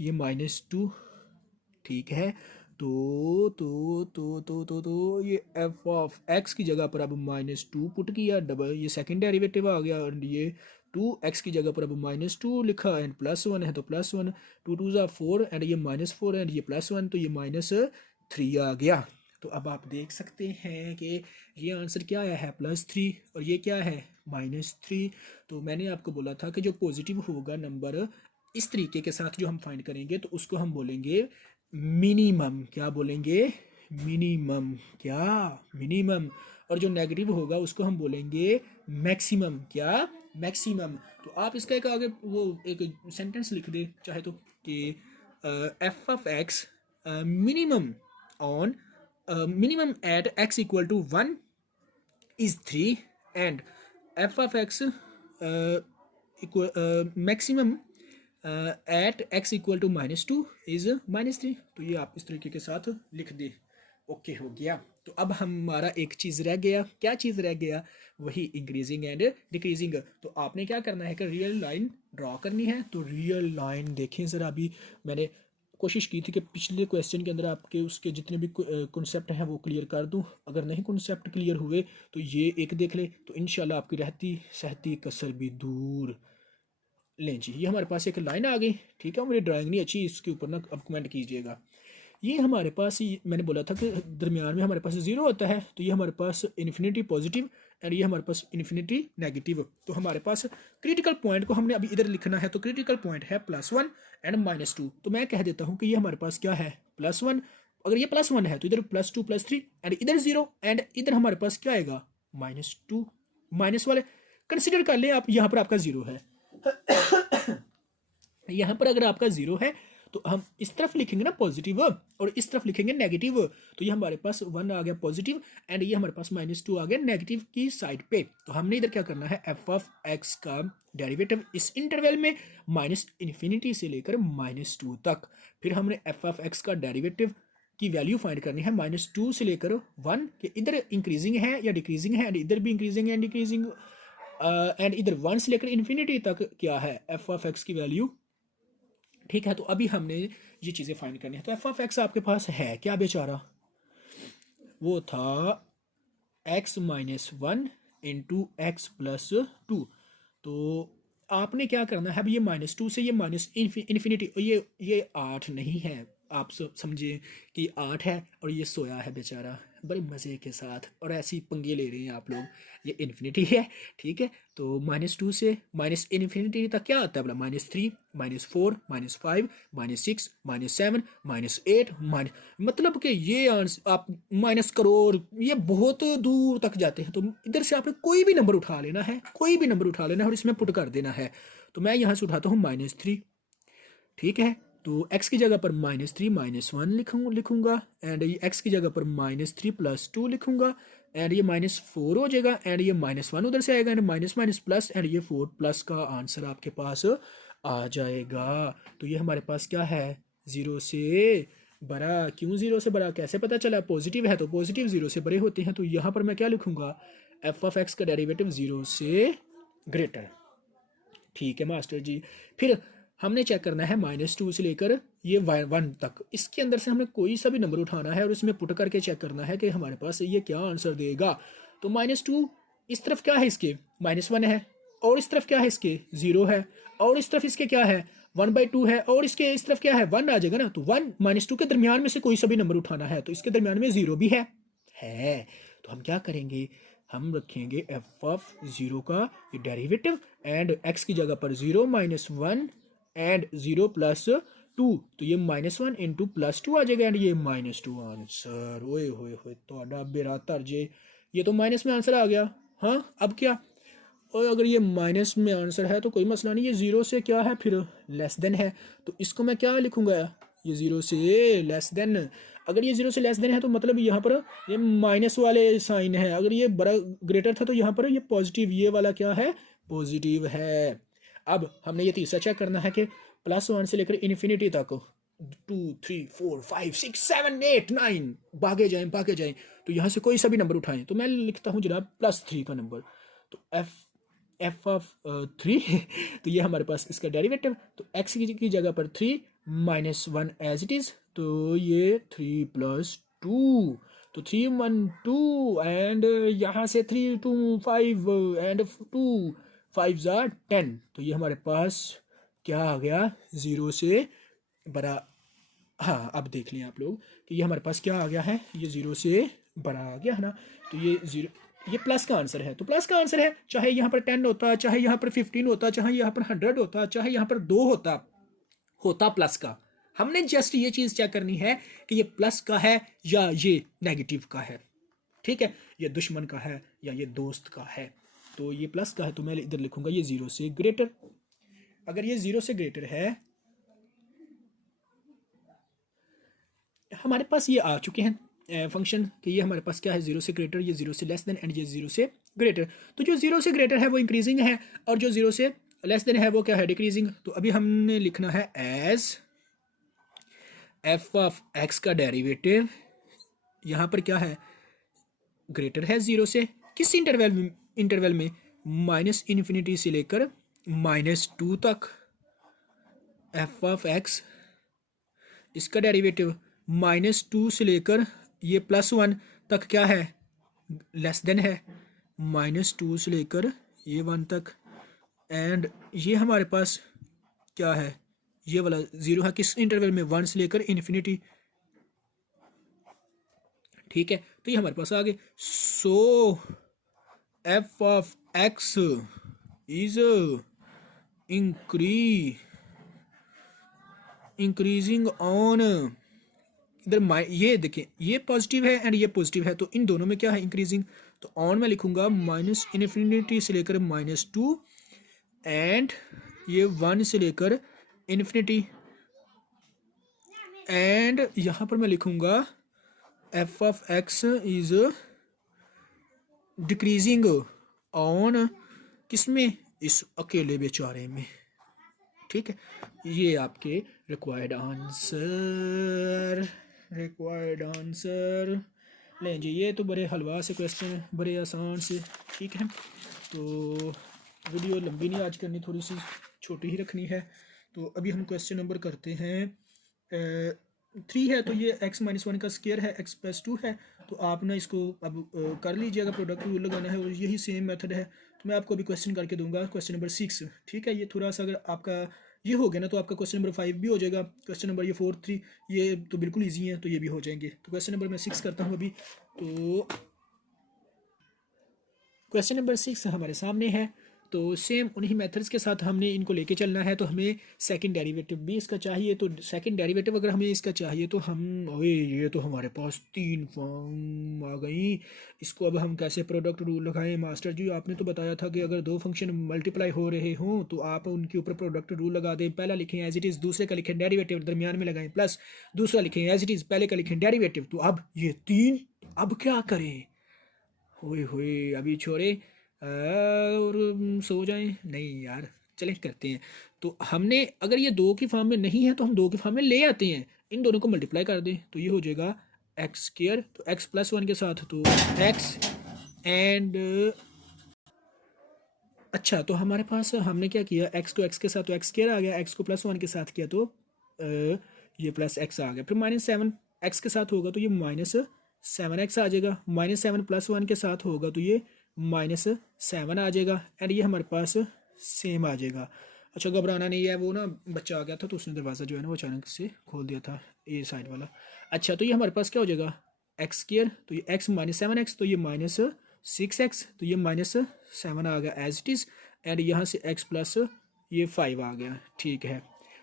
ये -2, ठीक है। तो ये f(x) की जगह पर अब -2 पुट किया, डबल ये सेकंड डेरिवेटिव आ गया, और ये 2x की जगह पर अब -2 लिखा एंड +1 है, तो +1, 2 2 ज़ा 4 एंड ये -4 एंड ये +1, तो ये -3 आ गया। तो अब आप देख सकते हैं कि ये आंसर क्या आया है, +3, और ये क्या है, -3। तो मैंने आपको बोला था कि जो पॉजिटिव होगा नंबर इस तरीके के साथ जो हम फाइंड करेंगे, तो उसको हम बोलेंगे मिनिमम, क्या बोलेंगे, मिनिमम, क्या, मिनिमम। और जो नेगेटिव होगा उसको हम बोलेंगे मैक्सिमम, क्या, मैक्सिमम। तो आप इसका एक आगे वो एक सेंटेंस लिख दे चाहे तो, कि f(x) minimum on minimum at x = 1 is 3 and f(x) maximum at x = -2 is -3। तो ये आप इस तरीके के साथ लिख दे, ओके हो गया। तो अब हमारा एक चीज़ रह गया, क्या चीज़ रह गया, वही इंक्रीजिंग एंड डिक्रीजिंग। तो आपने क्या करना है कि रियल लाइन ड्रॉ करनी है। तो रियल लाइन देखें ज़रा, अभी मैंने कोशिश की थी कि पिछले क्वेश्चन के अंदर आपके उसके जितने भी कॉन्सेप्ट हैं वो क्लियर कर दूं। अगर नहीं कॉन्सेप्ट क्लियर हुए तो ये एक देख ले, तो इंशाल्लाह आपकी रहती सहती कसर भी दूर। लें जी, ये हमारे पास एक लाइन आ गई, ठीक है। मेरी ड्राइंग नहीं अच्छी, इसके ऊपर ना अब कमेंट कीजिएगा। ये हमारे पास मैंने बोला था कि दरमियान में हमारे पास 0 होता है, तो ये हमारे पास इन्फिनिटी पॉजिटिव एंड ये हमारे पास इन्फिनिटी नेगेटिव। तो हमारे पास क्रिटिकल पॉइंट को हमने अभी इधर लिखना है, तो क्रिटिकल पॉइंट है +1 एंड -2। तो मैं कह देता हूँ कि ये हमारे पास क्या है, +1। अगर ये +1 है तो इधर +2 +3 एंड इधर 0 एंड इधर हमारे पास क्या आएगा, -2। माइनस वाले कंसिडर कर लें आप, यहाँ पर आपका 0 है यहाँ पर अगर आपका 0 है तो हम इस तरफ लिखेंगे ना पॉजिटिव और इस तरफ लिखेंगे नेगेटिव। तो ये हमारे पास 1 आ गया पॉजिटिव एंड ये हमारे पास -2 आ गया नेगेटिव की साइड पे। तो हमने इधर क्या करना है, f(x) का डेरिवेटिव इस इंटरवल में -∞ से लेकर -2 तक फिर हमने एफ ऑफ एक्स का डेरिवेटिव की वैल्यू फाइंड करनी है -2 से लेकर 1 के इधर इंक्रीजिंग है या डिक्रीजिंग है, एंड इधर भी इंक्रीजिंग एंड डिक्रीजिंग, एंड इधर 1 से लेकर इन्फिनिटी तक क्या है एफ ऑफ एक्स की वैल्यू। ठीक है, तो अभी हमने ये चीज़ें फाइंड करनी है। तो एफ ऑफ एक्स आपके पास है क्या बेचारा, वो था x-1 इंटू एक्स प्लस 2। तो आपने क्या करना है, अब ये -2 से ये माइनस इन्फिनिटी, ये 8 नहीं है, आप समझे कि 8 है और ये सोया है बेचारा बड़े मज़े के साथ, और ऐसी पंगे ले रहे हैं आप लोग, ये इन्फिनिटी है। ठीक है, तो -2 से माइनस इन्फिनिटी तक क्या आता है बोला, -3 -4 -5 -6 -7 -8 मतलब कि ये आंसर आप माइनस करोड़, ये बहुत दूर तक जाते हैं। तो इधर से आपने कोई भी नंबर उठा लेना है, कोई भी नंबर उठा लेना है और इसमें पुट कर देना है। तो मैं यहाँ से उठाता हूँ -3। ठीक है, तो x की जगह पर -3 -1 लिखूंगा, एंड ये x की जगह पर -3 + 2 लिखूंगा, एंड ये -4 हो जाएगा, एंड ये -1 उधर से आएगा, and minus minus plus, and ये 4+ का आंसर आपके पास आ जाएगा। तो ये हमारे पास क्या है, 0 से बड़ा। क्यों 0 से बड़ा, कैसे पता चला, पॉजिटिव है तो पॉजिटिव 0 से बड़े होते हैं। तो यहाँ पर मैं क्या लिखूंगा, एफ ऑफ एक्स का डेरिवेटिव 0 से ग्रेटर। ठीक है मास्टर जी, फिर हमने चेक करना है -2 से लेकर ये 1 तक, इसके अंदर से हमें कोई सा भी नंबर उठाना है और इसमें पुट करके चेक करना है कि हमारे पास ये क्या आंसर देगा। तो -2 इस तरफ क्या है, इसके -1 है, और इस तरफ क्या है, इसके 0 है, और इस तरफ इसके क्या है 1/2 है, और इसके इस तरफ क्या है 1 आ जाएगा ना। तो 1 -2 के दरमियान में से कोई सा भी नंबर उठाना है, तो इसके दरमियान में 0 भी है। तो हम क्या करेंगे, हम रखेंगे एफ ऑफ 0 का डेरिवेटिव, एंड x की जगह पर 0 -1 एंड 0 + 2, तो ये -1 इंटू +2 आ जाएगा, एंड ये -2 आंसर। ओए होए होए तो बेरा तरजे, ये तो माइनस में आंसर आ गया। हाँ, अब क्या, और अगर ये माइनस में आंसर है तो कोई मसला नहीं, ये 0 से क्या है फिर लेस देन है, तो इसको मैं क्या लिखूंगा, ये 0 से लेस देन। अगर ये 0 से लेस देन है तो मतलब यहाँ पर ये माइनस वाले साइन है, अगर ये बड़ा ग्रेटर था तो यहाँ पर ये पॉजिटिव, ये वाला क्या है पॉजिटिव है। अब हमने ये तीसरा चेक करना है कि +1 से लेकर इन्फिनिटी तक 2 3 4 5 6 7 8 9 भागे जाएं। तो यहाँ से कोई सा भी नंबर उठाएं, तो मैं लिखता हूँ जनाब +3 का नंबर। तो एफ ऑफ 3 तो ये हमारे पास इसका डेरिवेटिव, तो x की जगह पर 3 -1 एज इट इज, तो ये 3 + 2, तो 3 1 2, एंड यहाँ से 3 2 5 एंड 2 5 ज़ा 10, तो ये हमारे पास क्या आ गया 0 से बड़ा। हाँ, अब देख लें आप लोग कि ये हमारे पास क्या आ गया है, ये 0 से बड़ा आ गया है ना। तो ये प्लस का आंसर है, तो प्लस का आंसर है, चाहे यहाँ पर 10 होता, चाहे यहाँ पर 15 होता, चाहे यहाँ पर 100 होता, चाहे यहाँ पर 2 होता प्लस का। हमने जस्ट ये चीज़ चेक करनी है कि ये प्लस का है या ये नेगेटिव का है। ठीक है, ये दुश्मन का है या ये दोस्त का है। तो ये प्लस का है तो मैं इधर लिखूंगा ये 0 से ग्रेटर। अगर ये 0 से ग्रेटर है, हमारे पास ये आ चुके हैं फंक्शन कि ये हमारे पास क्या है 0 से ग्रेटर, ये 0 से लेस देन, एंड ये 0 से ग्रेटर। तो जो 0 से ग्रेटर है वो इंक्रीजिंग है, और जो 0 से लेस देन है वो क्या है डिक्रीजिंग। तो अभी हमने लिखना है एज एफ ऑफ एक्स का डेरिवेटिव, यहाँ पर क्या है ग्रेटर है 0 से, किस इंटरवल में -∞ से लेकर -2 तक। एफ ऑफ एक्स इसका डेरिवेटिव -2 से लेकर ये +1 तक क्या है लेस देन है, -2 से लेकर ये 1 तक, एंड ये हमारे पास क्या है ये वाला 0 है, किस इंटरवल में 1 से लेकर इन्फिनिटी। ठीक है, तो ये हमारे पास आ गए। So f of x is increasing on, इधर ये देखिए ये पॉजिटिव है एंड ये पॉजिटिव है, तो इन दोनों में क्या है इंक्रीजिंग। तो ऑन में लिखूंगा -∞ से लेकर -2, एंड ये 1 से लेकर इन्फिनिटी, एंड यहाँ पर मैं लिखूंगा F of x is decreasing on, किसमें, इस अकेले बेचारे में। ठीक है, ये आपके रिक्वायर्ड आंसर लें जी। ये तो बड़े हलवा से क्वेश्चन है, बड़े आसान से। ठीक है, तो वीडियो लंबी नहीं आज करनी, थोड़ी सी छोटी ही रखनी है। तो अभी हम क्वेश्चन नंबर करते हैं 3 है, तो ये x-1 का स्क्वायर है, x+2 है। तो आप ना इसको अब कर लीजिएगा, प्रोडक्ट रूल लगाना है, और यही सेम मेथड है। तो मैं आपको अभी क्वेश्चन करके दूंगा, क्वेश्चन नंबर 6। ठीक है, ये थोड़ा सा अगर आपका ये हो गया ना, तो आपका क्वेश्चन नंबर 5 भी हो जाएगा। क्वेश्चन नंबर ये 4, 3 ये तो बिल्कुल ईजी है, तो ये भी हो जाएंगे। तो क्वेश्चन नंबर मैं 6 करता हूँ अभी। तो क्वेश्चन नंबर 6 हमारे सामने है। तो सेम उन्हीं मेथड्स के साथ हमने इनको लेके चलना है। तो हमें सेकंड डेरिवेटिव भी इसका चाहिए। तो सेकंड डेरिवेटिव अगर हमें इसका चाहिए तो हम ओए ये तो हमारे पास 3 फॉर्म आ गई। इसको अब हम कैसे प्रोडक्ट रूल लगाएं? मास्टर जी आपने तो बताया था कि अगर 2 फंक्शन मल्टीप्लाई हो रहे हों तो आप उनके ऊपर प्रोडक्ट रूल लगा दें। पहला लिखें एज इट इज़, दूसरे का लिखें डेरिवेटिव, दरमियान में लगाएं प्लस, दूसरा लिखें एज इट इज़, पहले का लिखें डेरिवेटिव। तो अब ये 3 अब क्या करें? होए होए अभी छोड़े और सो जाएं? नहीं यार, चलें करते हैं। तो हमने अगर ये 2 की फॉर्म में नहीं है तो हम 2 की फॉर्म में ले आते हैं, इन दोनों को मल्टीप्लाई कर दें। तो ये हो जाएगा एक्स स्क्वायर, तो x+1 के साथ तो x एंड अच्छा, तो हमारे पास हमने क्या किया, x को x के साथ तो x स्क्वायर आ गया, x को +1 के साथ किया तो ये प्लस x आ गया। फिर -7 x के साथ होगा तो ये -7x आ जाएगा। -7 +1 के साथ होगा तो ये -7 आ जाएगा। एंड ये हमारे पास सेम आ जाएगा। अच्छा, घबराना नहीं है, वो ना बच्चा आ गया था तो उसने दरवाज़ा जो है ना वो अचानक से खोल दिया था, ये साइड वाला। अच्छा, तो ये हमारे पास क्या हो जाएगा, एक्स स्क्वायर, तो ये x -7x, तो ये -6x, तो ये -7 आ गया एज इट इज़। एंड यहाँ से x प्लस ये 5 आ गया। ठीक है,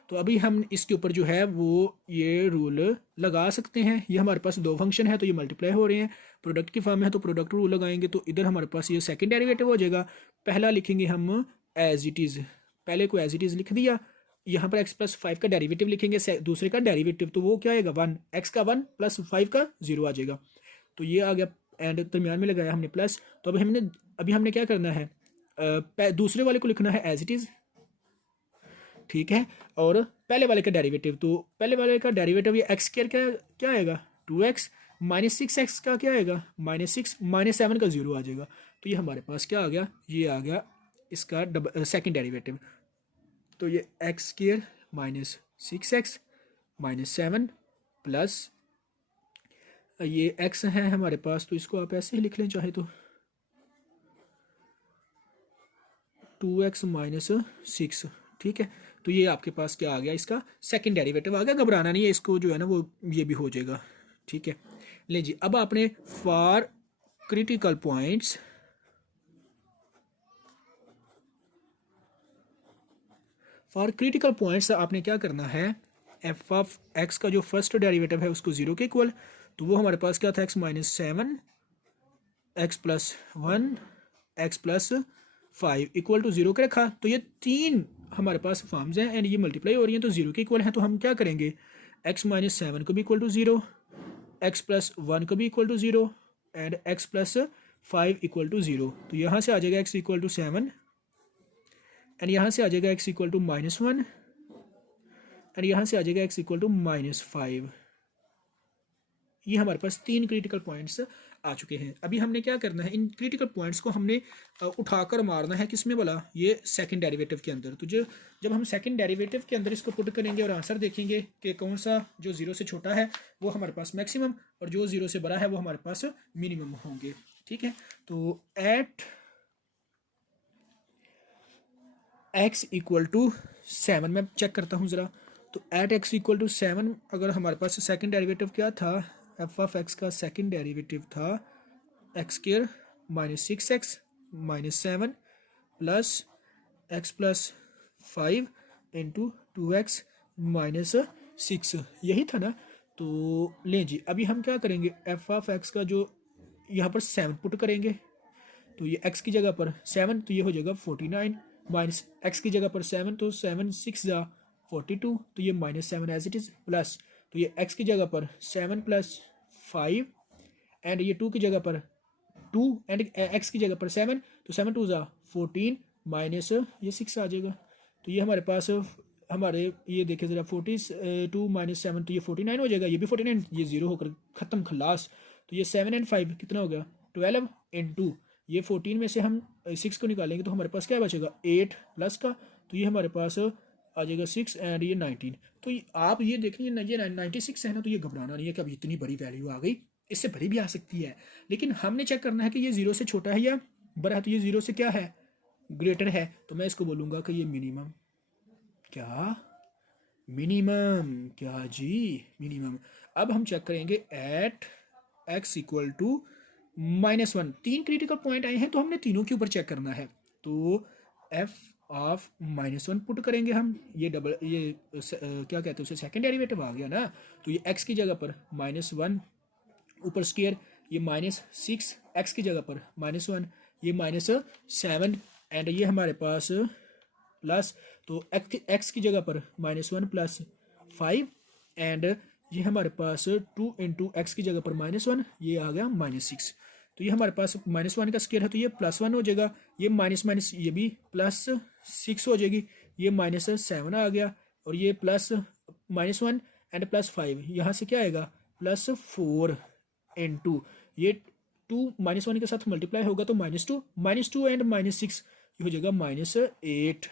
तो अभी हम इसके ऊपर जो है वो ये रूल लगा सकते हैं। ये हमारे पास 2 फंक्शन है तो ये मल्टीप्लाई हो रहे हैं, प्रोडक्ट की फॉर्म में है तो प्रोडक्ट रूल लगाएंगे। तो इधर हमारे पास ये सेकंड डेरिवेटिव हो जाएगा। पहला लिखेंगे हम एज इट इज़, पहले को एज इट इज़ लिख दिया। यहाँ पर x+5 का डेरिवेटिव लिखेंगे, दूसरे का डेरिवेटिव, तो वो क्या आएगा 1, x का 1 + 5 का 0 आ जाएगा। तो ये आ गया एंड दरमियान में लगाया हमने प्लस। तो अभी हमने क्या करना है, दूसरे वाले को लिखना है एज इट इज़। ठीक है, और पहले वाले का डेरिवेटिव, तो पहले वाले का डेरिवेटिव ये एक्स स्क्वायर क्या क्या आएगा 2x, -6x का क्या आएगा -6, -7 का 0 आ जाएगा। तो ये हमारे पास क्या आ गया, ये आ गया इसका सेकंड डेरिवेटिव। तो ये एक्स स्क्वायर -6x -7 प्लस ये x है हमारे पास, तो इसको आप ऐसे ही लिख लें चाहे तो 2x - 6। ठीक है, तो ये आपके पास क्या आ गया, इसका सेकंड डेरिवेटिव आ गया। घबराना नहीं है, इसको जो है ना वो ये भी हो जाएगा। ठीक है, ले जी, अब आपने फॉर क्रिटिकल पॉइंट्स आपने क्या करना है, f(x) का जो फर्स्ट डेरिवेटिव है उसको 0 के इक्वल, तो वो हमारे पास क्या था x -7 x+1 x+5 equal to 0 के रखा। तो ये 3 हमारे पास फॉर्म्स हैं एंड ये मल्टीप्लाई हो रही हैं तो 0 के इक्वल हैं। तो हम क्या करेंगे, x -7 को भी इक्वल टू 0, x+1 को भी equal to 0 and x+5 equal to 0। तो यहाँ से आ जाएगा x इक्वल टू 7 एंड यहाँ से आ जाएगा x इक्वल टू -1 एंड यहाँ से आ जाएगा x इक्वल टू -5। ये हमारे पास 3 क्रिटिकल पॉइंट्स आ चुके हैं। अभी हमने क्या करना है, इन क्रिटिकल पॉइंट्स को हमने उठाकर मारना है किसमें वाला, ये सेकंड डेरिवेटिव के अंदर। तो जब हम सेकंड डेरिवेटिव के अंदर इसको पुट करेंगे और आंसर देखेंगे कि कौन सा जो 0 से छोटा है वो हमारे पास मैक्सिमम और जो 0 से बड़ा है वो हमारे पास मिनिमम होंगे। ठीक है, तो एट x इक्वल टू 7 मैं चेक करता हूँ ज़रा। तो एट x इक्वल टू 7 अगर हमारे पास सेकंड डेरिवेटिव क्या था, f(x) का सेकंड डेरिवेटिव था x² -6x -7 plus x+5 into 2x -6, यही था ना। तो लें जी, अभी हम क्या करेंगे, f(x) का जो यहाँ पर 7 पुट करेंगे, तो ये x की जगह पर 7 तो ये हो जाएगा 49 माइनस x की जगह पर 7 तो 7 6 जा 42, तो ये -7 एज इट इज़ प्लस, तो ये x की जगह पर 7 + 5 एंड ये 2 की जगह पर 2 एंड x की जगह पर 7 तो 7 2 जा 14 माइनस ये 6 आ जाएगा। तो ये हमारे पास हमारे ये देखें ज़रा 42 माइनस 7 तो ये 49 हो जाएगा, ये भी 49, ये 0 होकर ख़त्म खलास। तो ये 7 एंड 5 कितना हो गया 12 इंटू ये 14 में से हम 6 को निकालेंगे तो हमारे पास क्या बचेगा 8 प्लस का, तो ये हमारे पास आ जाएगा 6 एंड ये 19। तो आप ये देख लीजिए ये 96 है ना, तो ये घबराना नहीं है कि अभी इतनी बड़ी वैल्यू आ गई, इससे बड़ी भी आ सकती है, लेकिन हमने चेक करना है कि ये 0 से छोटा है या बड़ा है। तो ये 0 से क्या है ग्रेटर है, तो मैं इसको बोलूँगा कि ये मिनिमम, क्या मिनिमम, क्या जी मिनिमम। अब हम चेक करेंगे at x equal to -1, 3 critical point आए हैं तो हमने तीनों के ऊपर चेक करना है। तो f ऑफ -1 पुट करेंगे हम, ये डबल ये क्या कहते हैं उसे सेकंड डेरिवेटिव आ गया ना, तो ये x की जगह पर -1 ऊपर स्क्वायर, ये -6 x की जगह पर -1, ये -7 एंड ये हमारे पास प्लस, तो x की जगह पर -1 प्लस 5 एंड ये हमारे पास 2 इंटू एक्स की जगह पर -1, ये आ गया -6। तो ये हमारे पास -1 का स्क्वायर है तो ये +1 हो जाएगा, ये माइनस माइनस ये भी +6 हो जाएगी, ये -7 आ गया, और ये प्लस -1 एंड +5 यहाँ से क्या आएगा +4 इंटू ये 2 -1 के साथ मल्टीप्लाई होगा तो -2 एंड -6 ये हो जाएगा -8।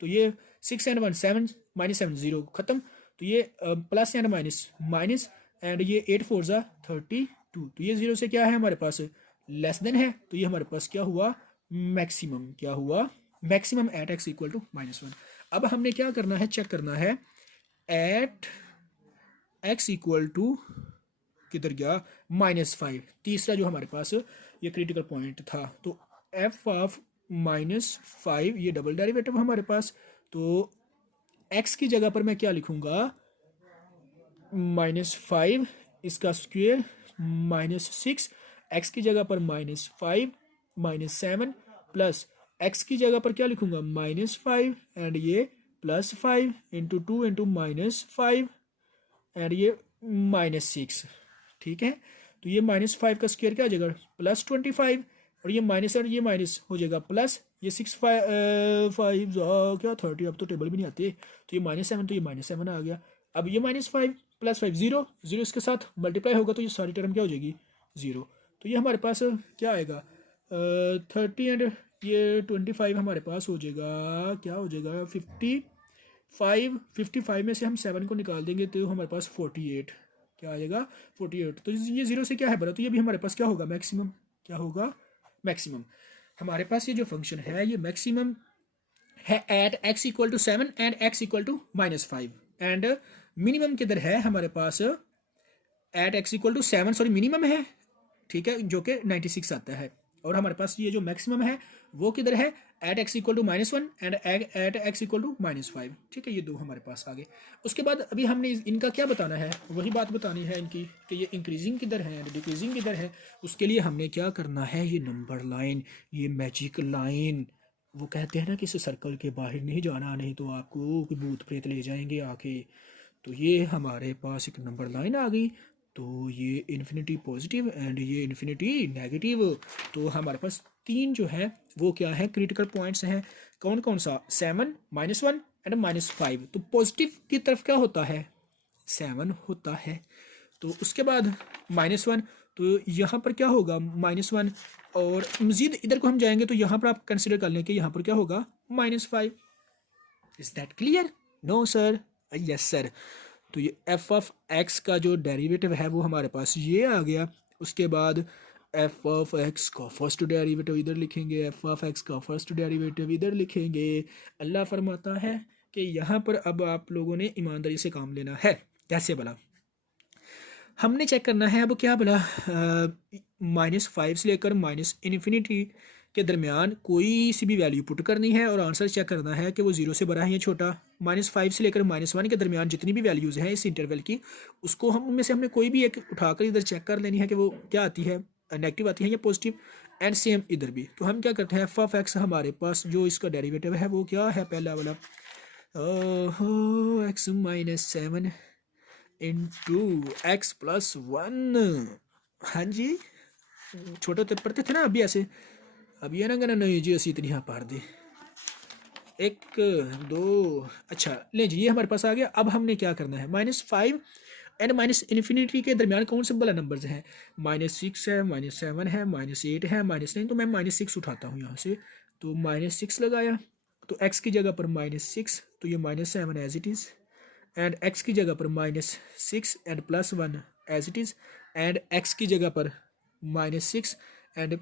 तो ये 6 एंड 1 7 -7 0 खत्म, तो ये प्लस एंड माइनस एंड ये 8 4 ज़ा 32, तो ये 0 से क्या है हमारे पास लेस देन है, तो ये हमारे पास क्या हुआ मैक्सिमम, क्या हुआ maximum at x equal to -1। अब हमने क्या करना है चेक करना है एट x इक्वल टू किधर गया -5, तीसरा जो हमारे पास ये क्रिटिकल पॉइंट था। तो f ऑफ -5 ये डबल डेरिवेटिव हमारे पास, तो x की जगह पर मैं क्या लिखूंगा -5 इसका स्क्वायर -6, x की जगह पर -5 -7 प्लस x की जगह पर क्या लिखूंगा -5 एंड ये +5 इंटू 2 इंटू -5 एंड ये -6, ठीक है। तो ये -5 का स्क्वायर क्या आ जाएगा +25 और ये माइनस और ये माइनस हो जाएगा प्लस, ये 6 5 क्या 30, अब तो टेबल भी नहीं आती, तो ये -7 तो ये -7 आ गया। अब ये -5 +5 0 0 इसके साथ मल्टीप्लाई होगा तो ये सारी टर्म क्या हो जाएगी 0। तो ये हमारे पास क्या आएगा 30 एंड ये 25 हमारे पास हो जाएगा, क्या हो जाएगा 55 में से हम 7 को निकाल देंगे तो हमारे पास 48, क्या आ जाएगा 48। तो ये 0 से क्या है बड़ा, तो ये भी हमारे पास क्या होगा मैक्सिमम, क्या होगा मैक्सिमम। हमारे पास ये जो फंक्शन है ये मैक्सिमम है at x equal to 7 and x equal to -5 and minimum किधर है हमारे पास at x equal to 7 sorry minimum है, ठीक है, जो कि 96 आता है, और हमारे पास ये जो मैक्सिमम है वो किधर है at x equal to -1 and at x equal to -5, ठीक है, ये दो हमारे पास आ गए। उसके बाद अभी हमने इनका क्या बताना है, वही बात बतानी है इनकी कि ये इंक्रीजिंग किधर है एंड डिक्रीजिंग किधर है। उसके लिए हमने क्या करना है, ये नंबर लाइन, ये मैजिक लाइन, वो कहते हैं ना कि इस सर्कल के बाहर नहीं जाना, नहीं तो आपको कोई भूत प्रेत ले जाएंगे आके। तो ये हमारे पास एक नंबर लाइन आ गई, तो ये इन्फिनिटी पॉजिटिव एंड ये इन्फिनिटी नेगेटिव। तो हमारे पास तीन जो है वो क्या है क्रिटिकल पॉइंट्स हैं, कौन कौन सा 7 -1 एंड -5। तो पॉजिटिव की तरफ क्या होता है 7 होता है, तो उसके बाद -1, तो यहाँ पर क्या होगा -1, और मज़ीद इधर को हम जाएंगे तो यहाँ पर आप कंसिडर कर लें कि यहाँ पर क्या होगा -5। Is that clear? No sir, yes sir. तो ये f ऑफ x का जो डेरिवेटिव है वो हमारे पास ये आ गया। उसके बाद f ऑफ x का फर्स्ट डेरिवेटिव इधर लिखेंगे, f ऑफ x का फर्स्ट डेरिवेटिव इधर लिखेंगे। अल्लाह फरमाता है कि यहाँ पर अब आप लोगों ने ईमानदारी से काम लेना है। कैसे भला? हमने चेक करना है अब क्या भला -5 से लेकर -इन्फिनिटी के दरमियान कोई सी भी वैल्यू पुट करनी है और आंसर चेक करना है कि वो 0 से बड़ा है या छोटा। -5 से लेकर -1 के दरमियान जितनी भी वैल्यूज़ हैं इस इंटरवल की, उसको हम उनमें से हमने कोई भी एक उठाकर इधर चेक कर लेनी है कि वो क्या आती है, नेगेटिव आती है या पॉजिटिव, एंड सेम इधर भी। तो हम क्या करते हैं, f ऑफ x हमारे पास जो इसका डेरिवेटिव है वो क्या है, पहला वाला x -7 इंटू x + 1। हाँ जी, छोटे तो पढ़ते थे ना अभी ऐसे, अब ये ना कहना नहीं जी असी इतनी हाँ पढ़ दे, एक दो, अच्छा ले जी, ये हमारे पास आ गया। अब हमने क्या करना है, -5 एंड -इन्फिनिटी के दरमियान कौन से बड़ा नंबर्स हैं, -6 है, -7 है, -8 है, -9। तो मैं -6 उठाता हूँ यहाँ से, तो -6 लगाया, तो x की जगह पर -6, तो ये -7 as it is, and x की जगह पर -6 and +1 as it is, and x की जगह पर -6 एंड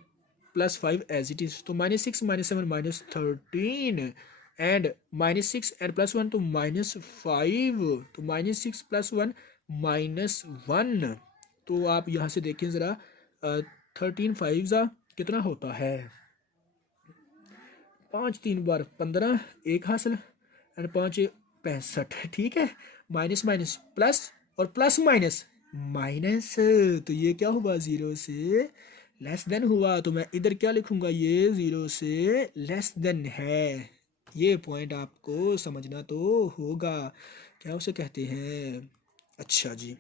+5 एज इट इज़। तो -6 -7 -13 एंड -6 एंड +1 तो -5, तो -6 +1 -1। तो आप यहाँ से देखें ज़रा, 13 5 ज़ा कितना होता है, 5 3 बार 15, एक हासिल, एंड 5 65, ठीक है। माइनस माइनस प्लस, और प्लस माइनस माइनस, तो ये क्या हुआ, 0 से लेस देन हुआ। तो मैं इधर क्या लिखूंगा, ये 0 से लेस देन है। ये पॉइंट आपको समझना तो होगा, क्या उसे कहते हैं। अच्छा जी,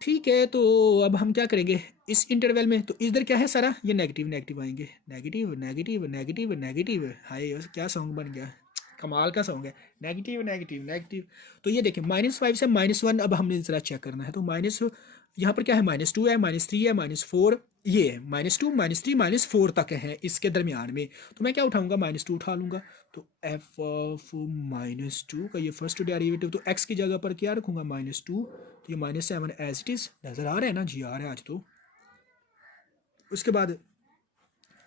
ठीक है। तो अब हम क्या करेंगे इस इंटरवल में, तो इधर क्या है सारा, ये नेगेटिव नेगेटिव आएंगे, नेगेटिव नेगेटिव नेगेटिव नेगेटिव। हाय क्या सॉन्ग बन गया, कमाल का सॉन्ग है, नेगेटिव नेगेटिव नेगेटिव। तो ये देखिए -5 से -1, अब हमने जरा चेक करना है। तो माइनस, यहाँ पर क्या है, -2 है, -3 है, -4, ये है -2 -3 -4 तक है इसके दरमियान में। तो मैं क्या उठाऊंगा, -2 उठा लूंगा। तो f ऑफ -2 का ये फर्स्ट डेरिवेटिव, तो x की जगह पर क्या रखूंगा, -2, तो ये -7 एज इट इज़, नज़र आ रहा है ना जी, आ रहा है आज तो। उसके बाद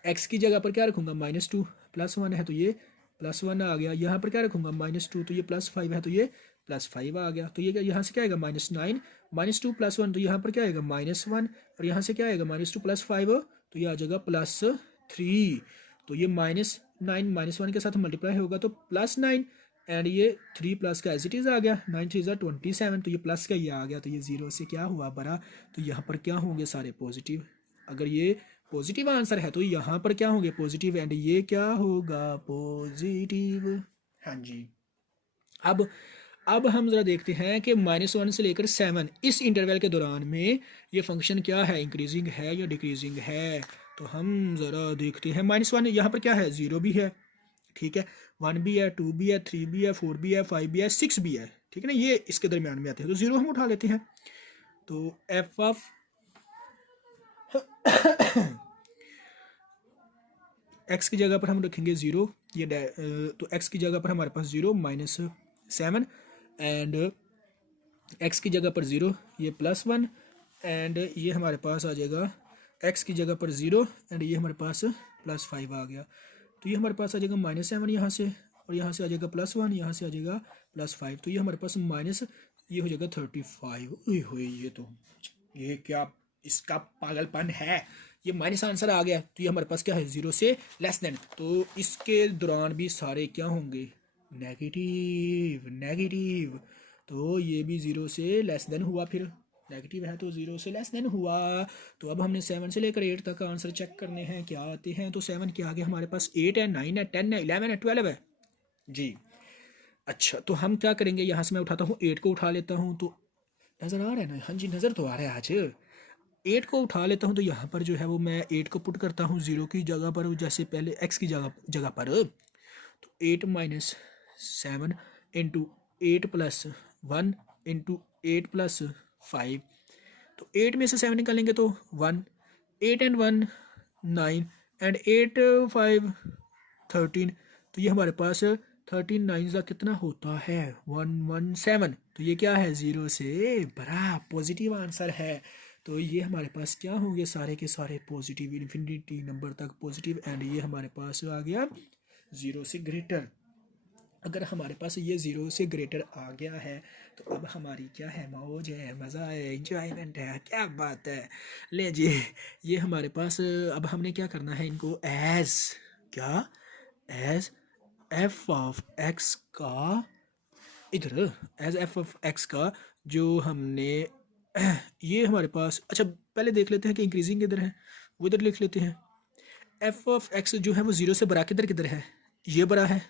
x की जगह पर क्या रखूंगा, -2, +1 है तो ये +1 आ गया। यहाँ पर क्या रखूंगा, -2, तो ये +5 है तो ये +5 आ गया। तो ये क्या, यहाँ से क्या आएगा, -9, -2 +1, तो यहाँ पर क्या आएगा, -1, और यहाँ से क्या आएगा, -2 +5, तो ये आ जाएगा +3। तो ये -9 -1 के साथ मल्टीप्लाई होगा तो +9, एंड ये 3 प्लस का एज इट इज़ आ गया, 9 3 27, तो ये प्लस का ये आ गया। तो ये 0 से क्या हुआ बड़ा, तो यहाँ पर क्या होंगे, सारे पॉजिटिव। अगर ये पॉजिटिव आंसर है तो यहाँ पर क्या होंगे, पॉजिटिव, एंड ये क्या होगा, पॉजिटिव। हाँ जी। अब हम ज़रा देखते हैं कि -1 से लेकर 7 इस इंटरवल के दौरान में ये फंक्शन क्या है, इंक्रीजिंग है या डिक्रीजिंग है। तो हम ज़रा देखते हैं। -1 यहाँ पर क्या है, 0 भी है, ठीक है, 1 भी है, 2 भी है, 3 भी है, 4 भी है, 5 भी है, 6 भी है, ठीक है ना, ये इसके दरमियान में आते हैं। तो 0 हम उठा लेते हैं। तो f ऑफ x की जगह पर हम रखेंगे 0, ये तो x की जगह पर हमारे पास 0 -7, एंड x की जगह पर 0, ये +1, एंड ये हमारे पास आ जाएगा x की जगह पर 0, एंड ये हमारे पास +5 आ गया। तो ये हमारे पास आ जाएगा -7 यहाँ से, और यहाँ से आ जाएगा +1, यहाँ से आ जाएगा +5, तो ये हमारे पास माइनस, ये हो जाएगा 35। हुई ये क्या इसका पागलपन है, ये माइनस आंसर आ गया। तो ये हमारे पास क्या है, 0 से लेस देन, तो इसके दौरान भी सारे क्या होंगे, नेगेटिव नेगेटिव। तो ये भी 0 से लेस देन हुआ, फिर नेगेटिव है तो 0 से लेस देन हुआ। तो अब हमने 7 से लेकर 8 तक का आंसर चेक करने हैं, क्या आते हैं। तो 7 के आगे हमारे पास 8 है, 9 है, 10 है, 11 है, 12 है जी। अच्छा, तो हम क्या करेंगे, यहाँ से मैं उठाता हूँ 8 को उठा लेता हूँ। तो नज़र आ रहा है ना, हाँ जी नज़र तो आ रहा है आज। 8 को उठा लेता हूँ, तो यहाँ पर जो है वो मैं 8 को पुट करता हूँ 0 की जगह पर, जैसे पहले x की जगह पर। तो 8 - 7 इंटू 8 + 1 इंटू 8 + 5। तो 8 में से 7 निकालेंगे तो 1, 8 एंड 1 9, एंड 8 5 13। तो ये हमारे पास 13 9 का कितना होता है, 117। तो ये क्या है, 0 से बड़ा, पॉजिटिव आंसर है। तो ये हमारे पास क्या होंगे, सारे के सारे पॉजिटिव, इन्फिनिटी नंबर तक पॉजिटिव, एंड ये हमारे पास आ गया 0 से ग्रेटर। अगर हमारे पास ये 0 से ग्रेटर आ गया है तो अब हमारी क्या है, मौज है, मज़ा है, इंजॉयमेंट है, क्या बात है। ले जी, ये हमारे पास अब हमने क्या करना है, इनको एज क्या, एज एफ ऑफ एक्स का, इधर एज एफ ऑफ एक्स का जो हमने ये हमारे पास, अच्छा पहले देख लेते हैं कि इंक्रीजिंग किधर है, वो इधर लिख लेते हैं। एफ ऑफ एक्स जो है वो 0 से बड़ा किधर किधर है, ये बड़ा है।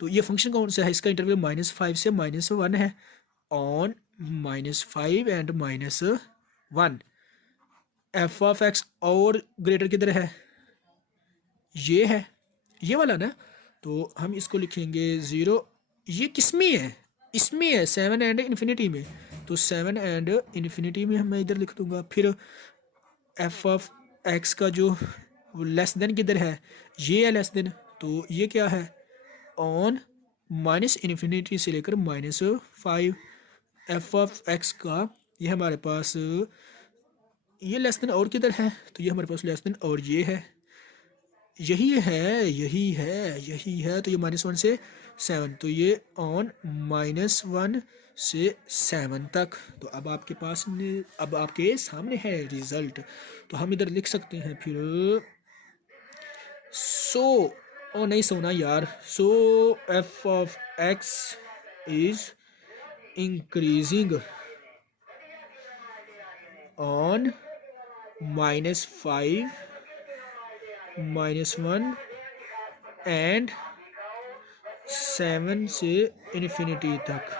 तो ये फंक्शन कौन सा है, इसका इंटरवल -5 से -1 है, on -5 and -1। F of x और ग्रेटर किधर है, ये है, ये वाला ना। तो हम इसको लिखेंगे 0। ये किस में है? इसमें है 7 एंड इन्फिनिटी में, तो 7 एंड इन्फिनिटी में मैं इधर लिख दूंगा। फिर एफ ऑफ एक्स का जो लेस देन किधर है? ये है लेस देन, तो ये क्या है? ऑन माइनस इन्फिनिटी से लेकर -5। एफ ऑफ एक्स का ये हमारे पास ये लेस देन और किधर है? तो ये हमारे पास लेस देन और ये है, यही है, यही है, यही है। तो ये -1 से 7, तो ये ऑन -1 से 7 तक। तो अब आपके पास अब आपके सामने है रिजल्ट। तो हम इधर लिख सकते हैं फिर सो ओ नहीं सोना यार। So f of x is increasing on -5, -1 and 7 से इन्फिनिटी तक।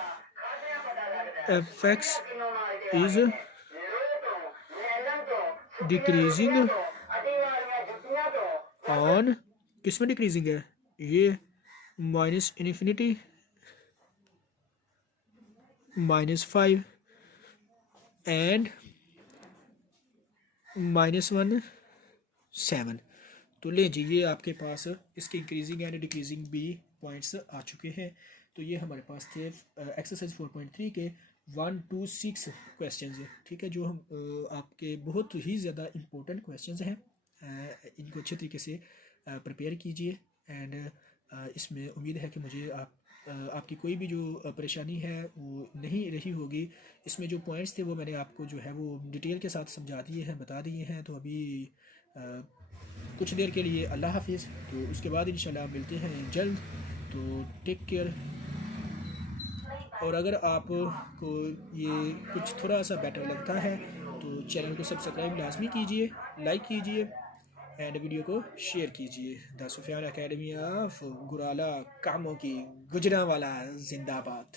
F x is decreasing on, किस में डिक्रीजिंग है? ये माइनस इन्फिनिटी -5 एंड -1 7। तो ले जी, ये आपके पास इसके इंक्रीजिंग एंड डिक्रीजिंग भी पॉइंट्स आ चुके हैं। तो ये हमारे पास थे एक्सरसाइज 4.3 के 1 to 6 क्वेश्चंस, ठीक है, जो हम आपके बहुत ही ज़्यादा इम्पोर्टेंट क्वेश्चंस हैं। इनको अच्छे तरीके से प्रिपेयर कीजिए एंड इसमें उम्मीद है कि मुझे आपकी कोई भी जो परेशानी है वो नहीं रही होगी। इसमें जो पॉइंट्स थे वो मैंने आपको जो है वो डिटेल के साथ समझा दिए हैं, बता दिए हैं। तो अभी कुछ देर के लिए अल्लाह हाफिज़, तो उसके बाद इंशाल्लाह मिलते हैं जल्द। तो टेक केयर। और अगर आपको ये कुछ थोड़ा सा बेटर लगता है तो चैनल को सब्सक्राइब लाजमी कीजिए, लाइक कीजिए एंड वीडियो को शेयर कीजिए। द सुफियान अकेडमी ऑफ गुराला कामों की गुजरांवाला जिंदाबाद।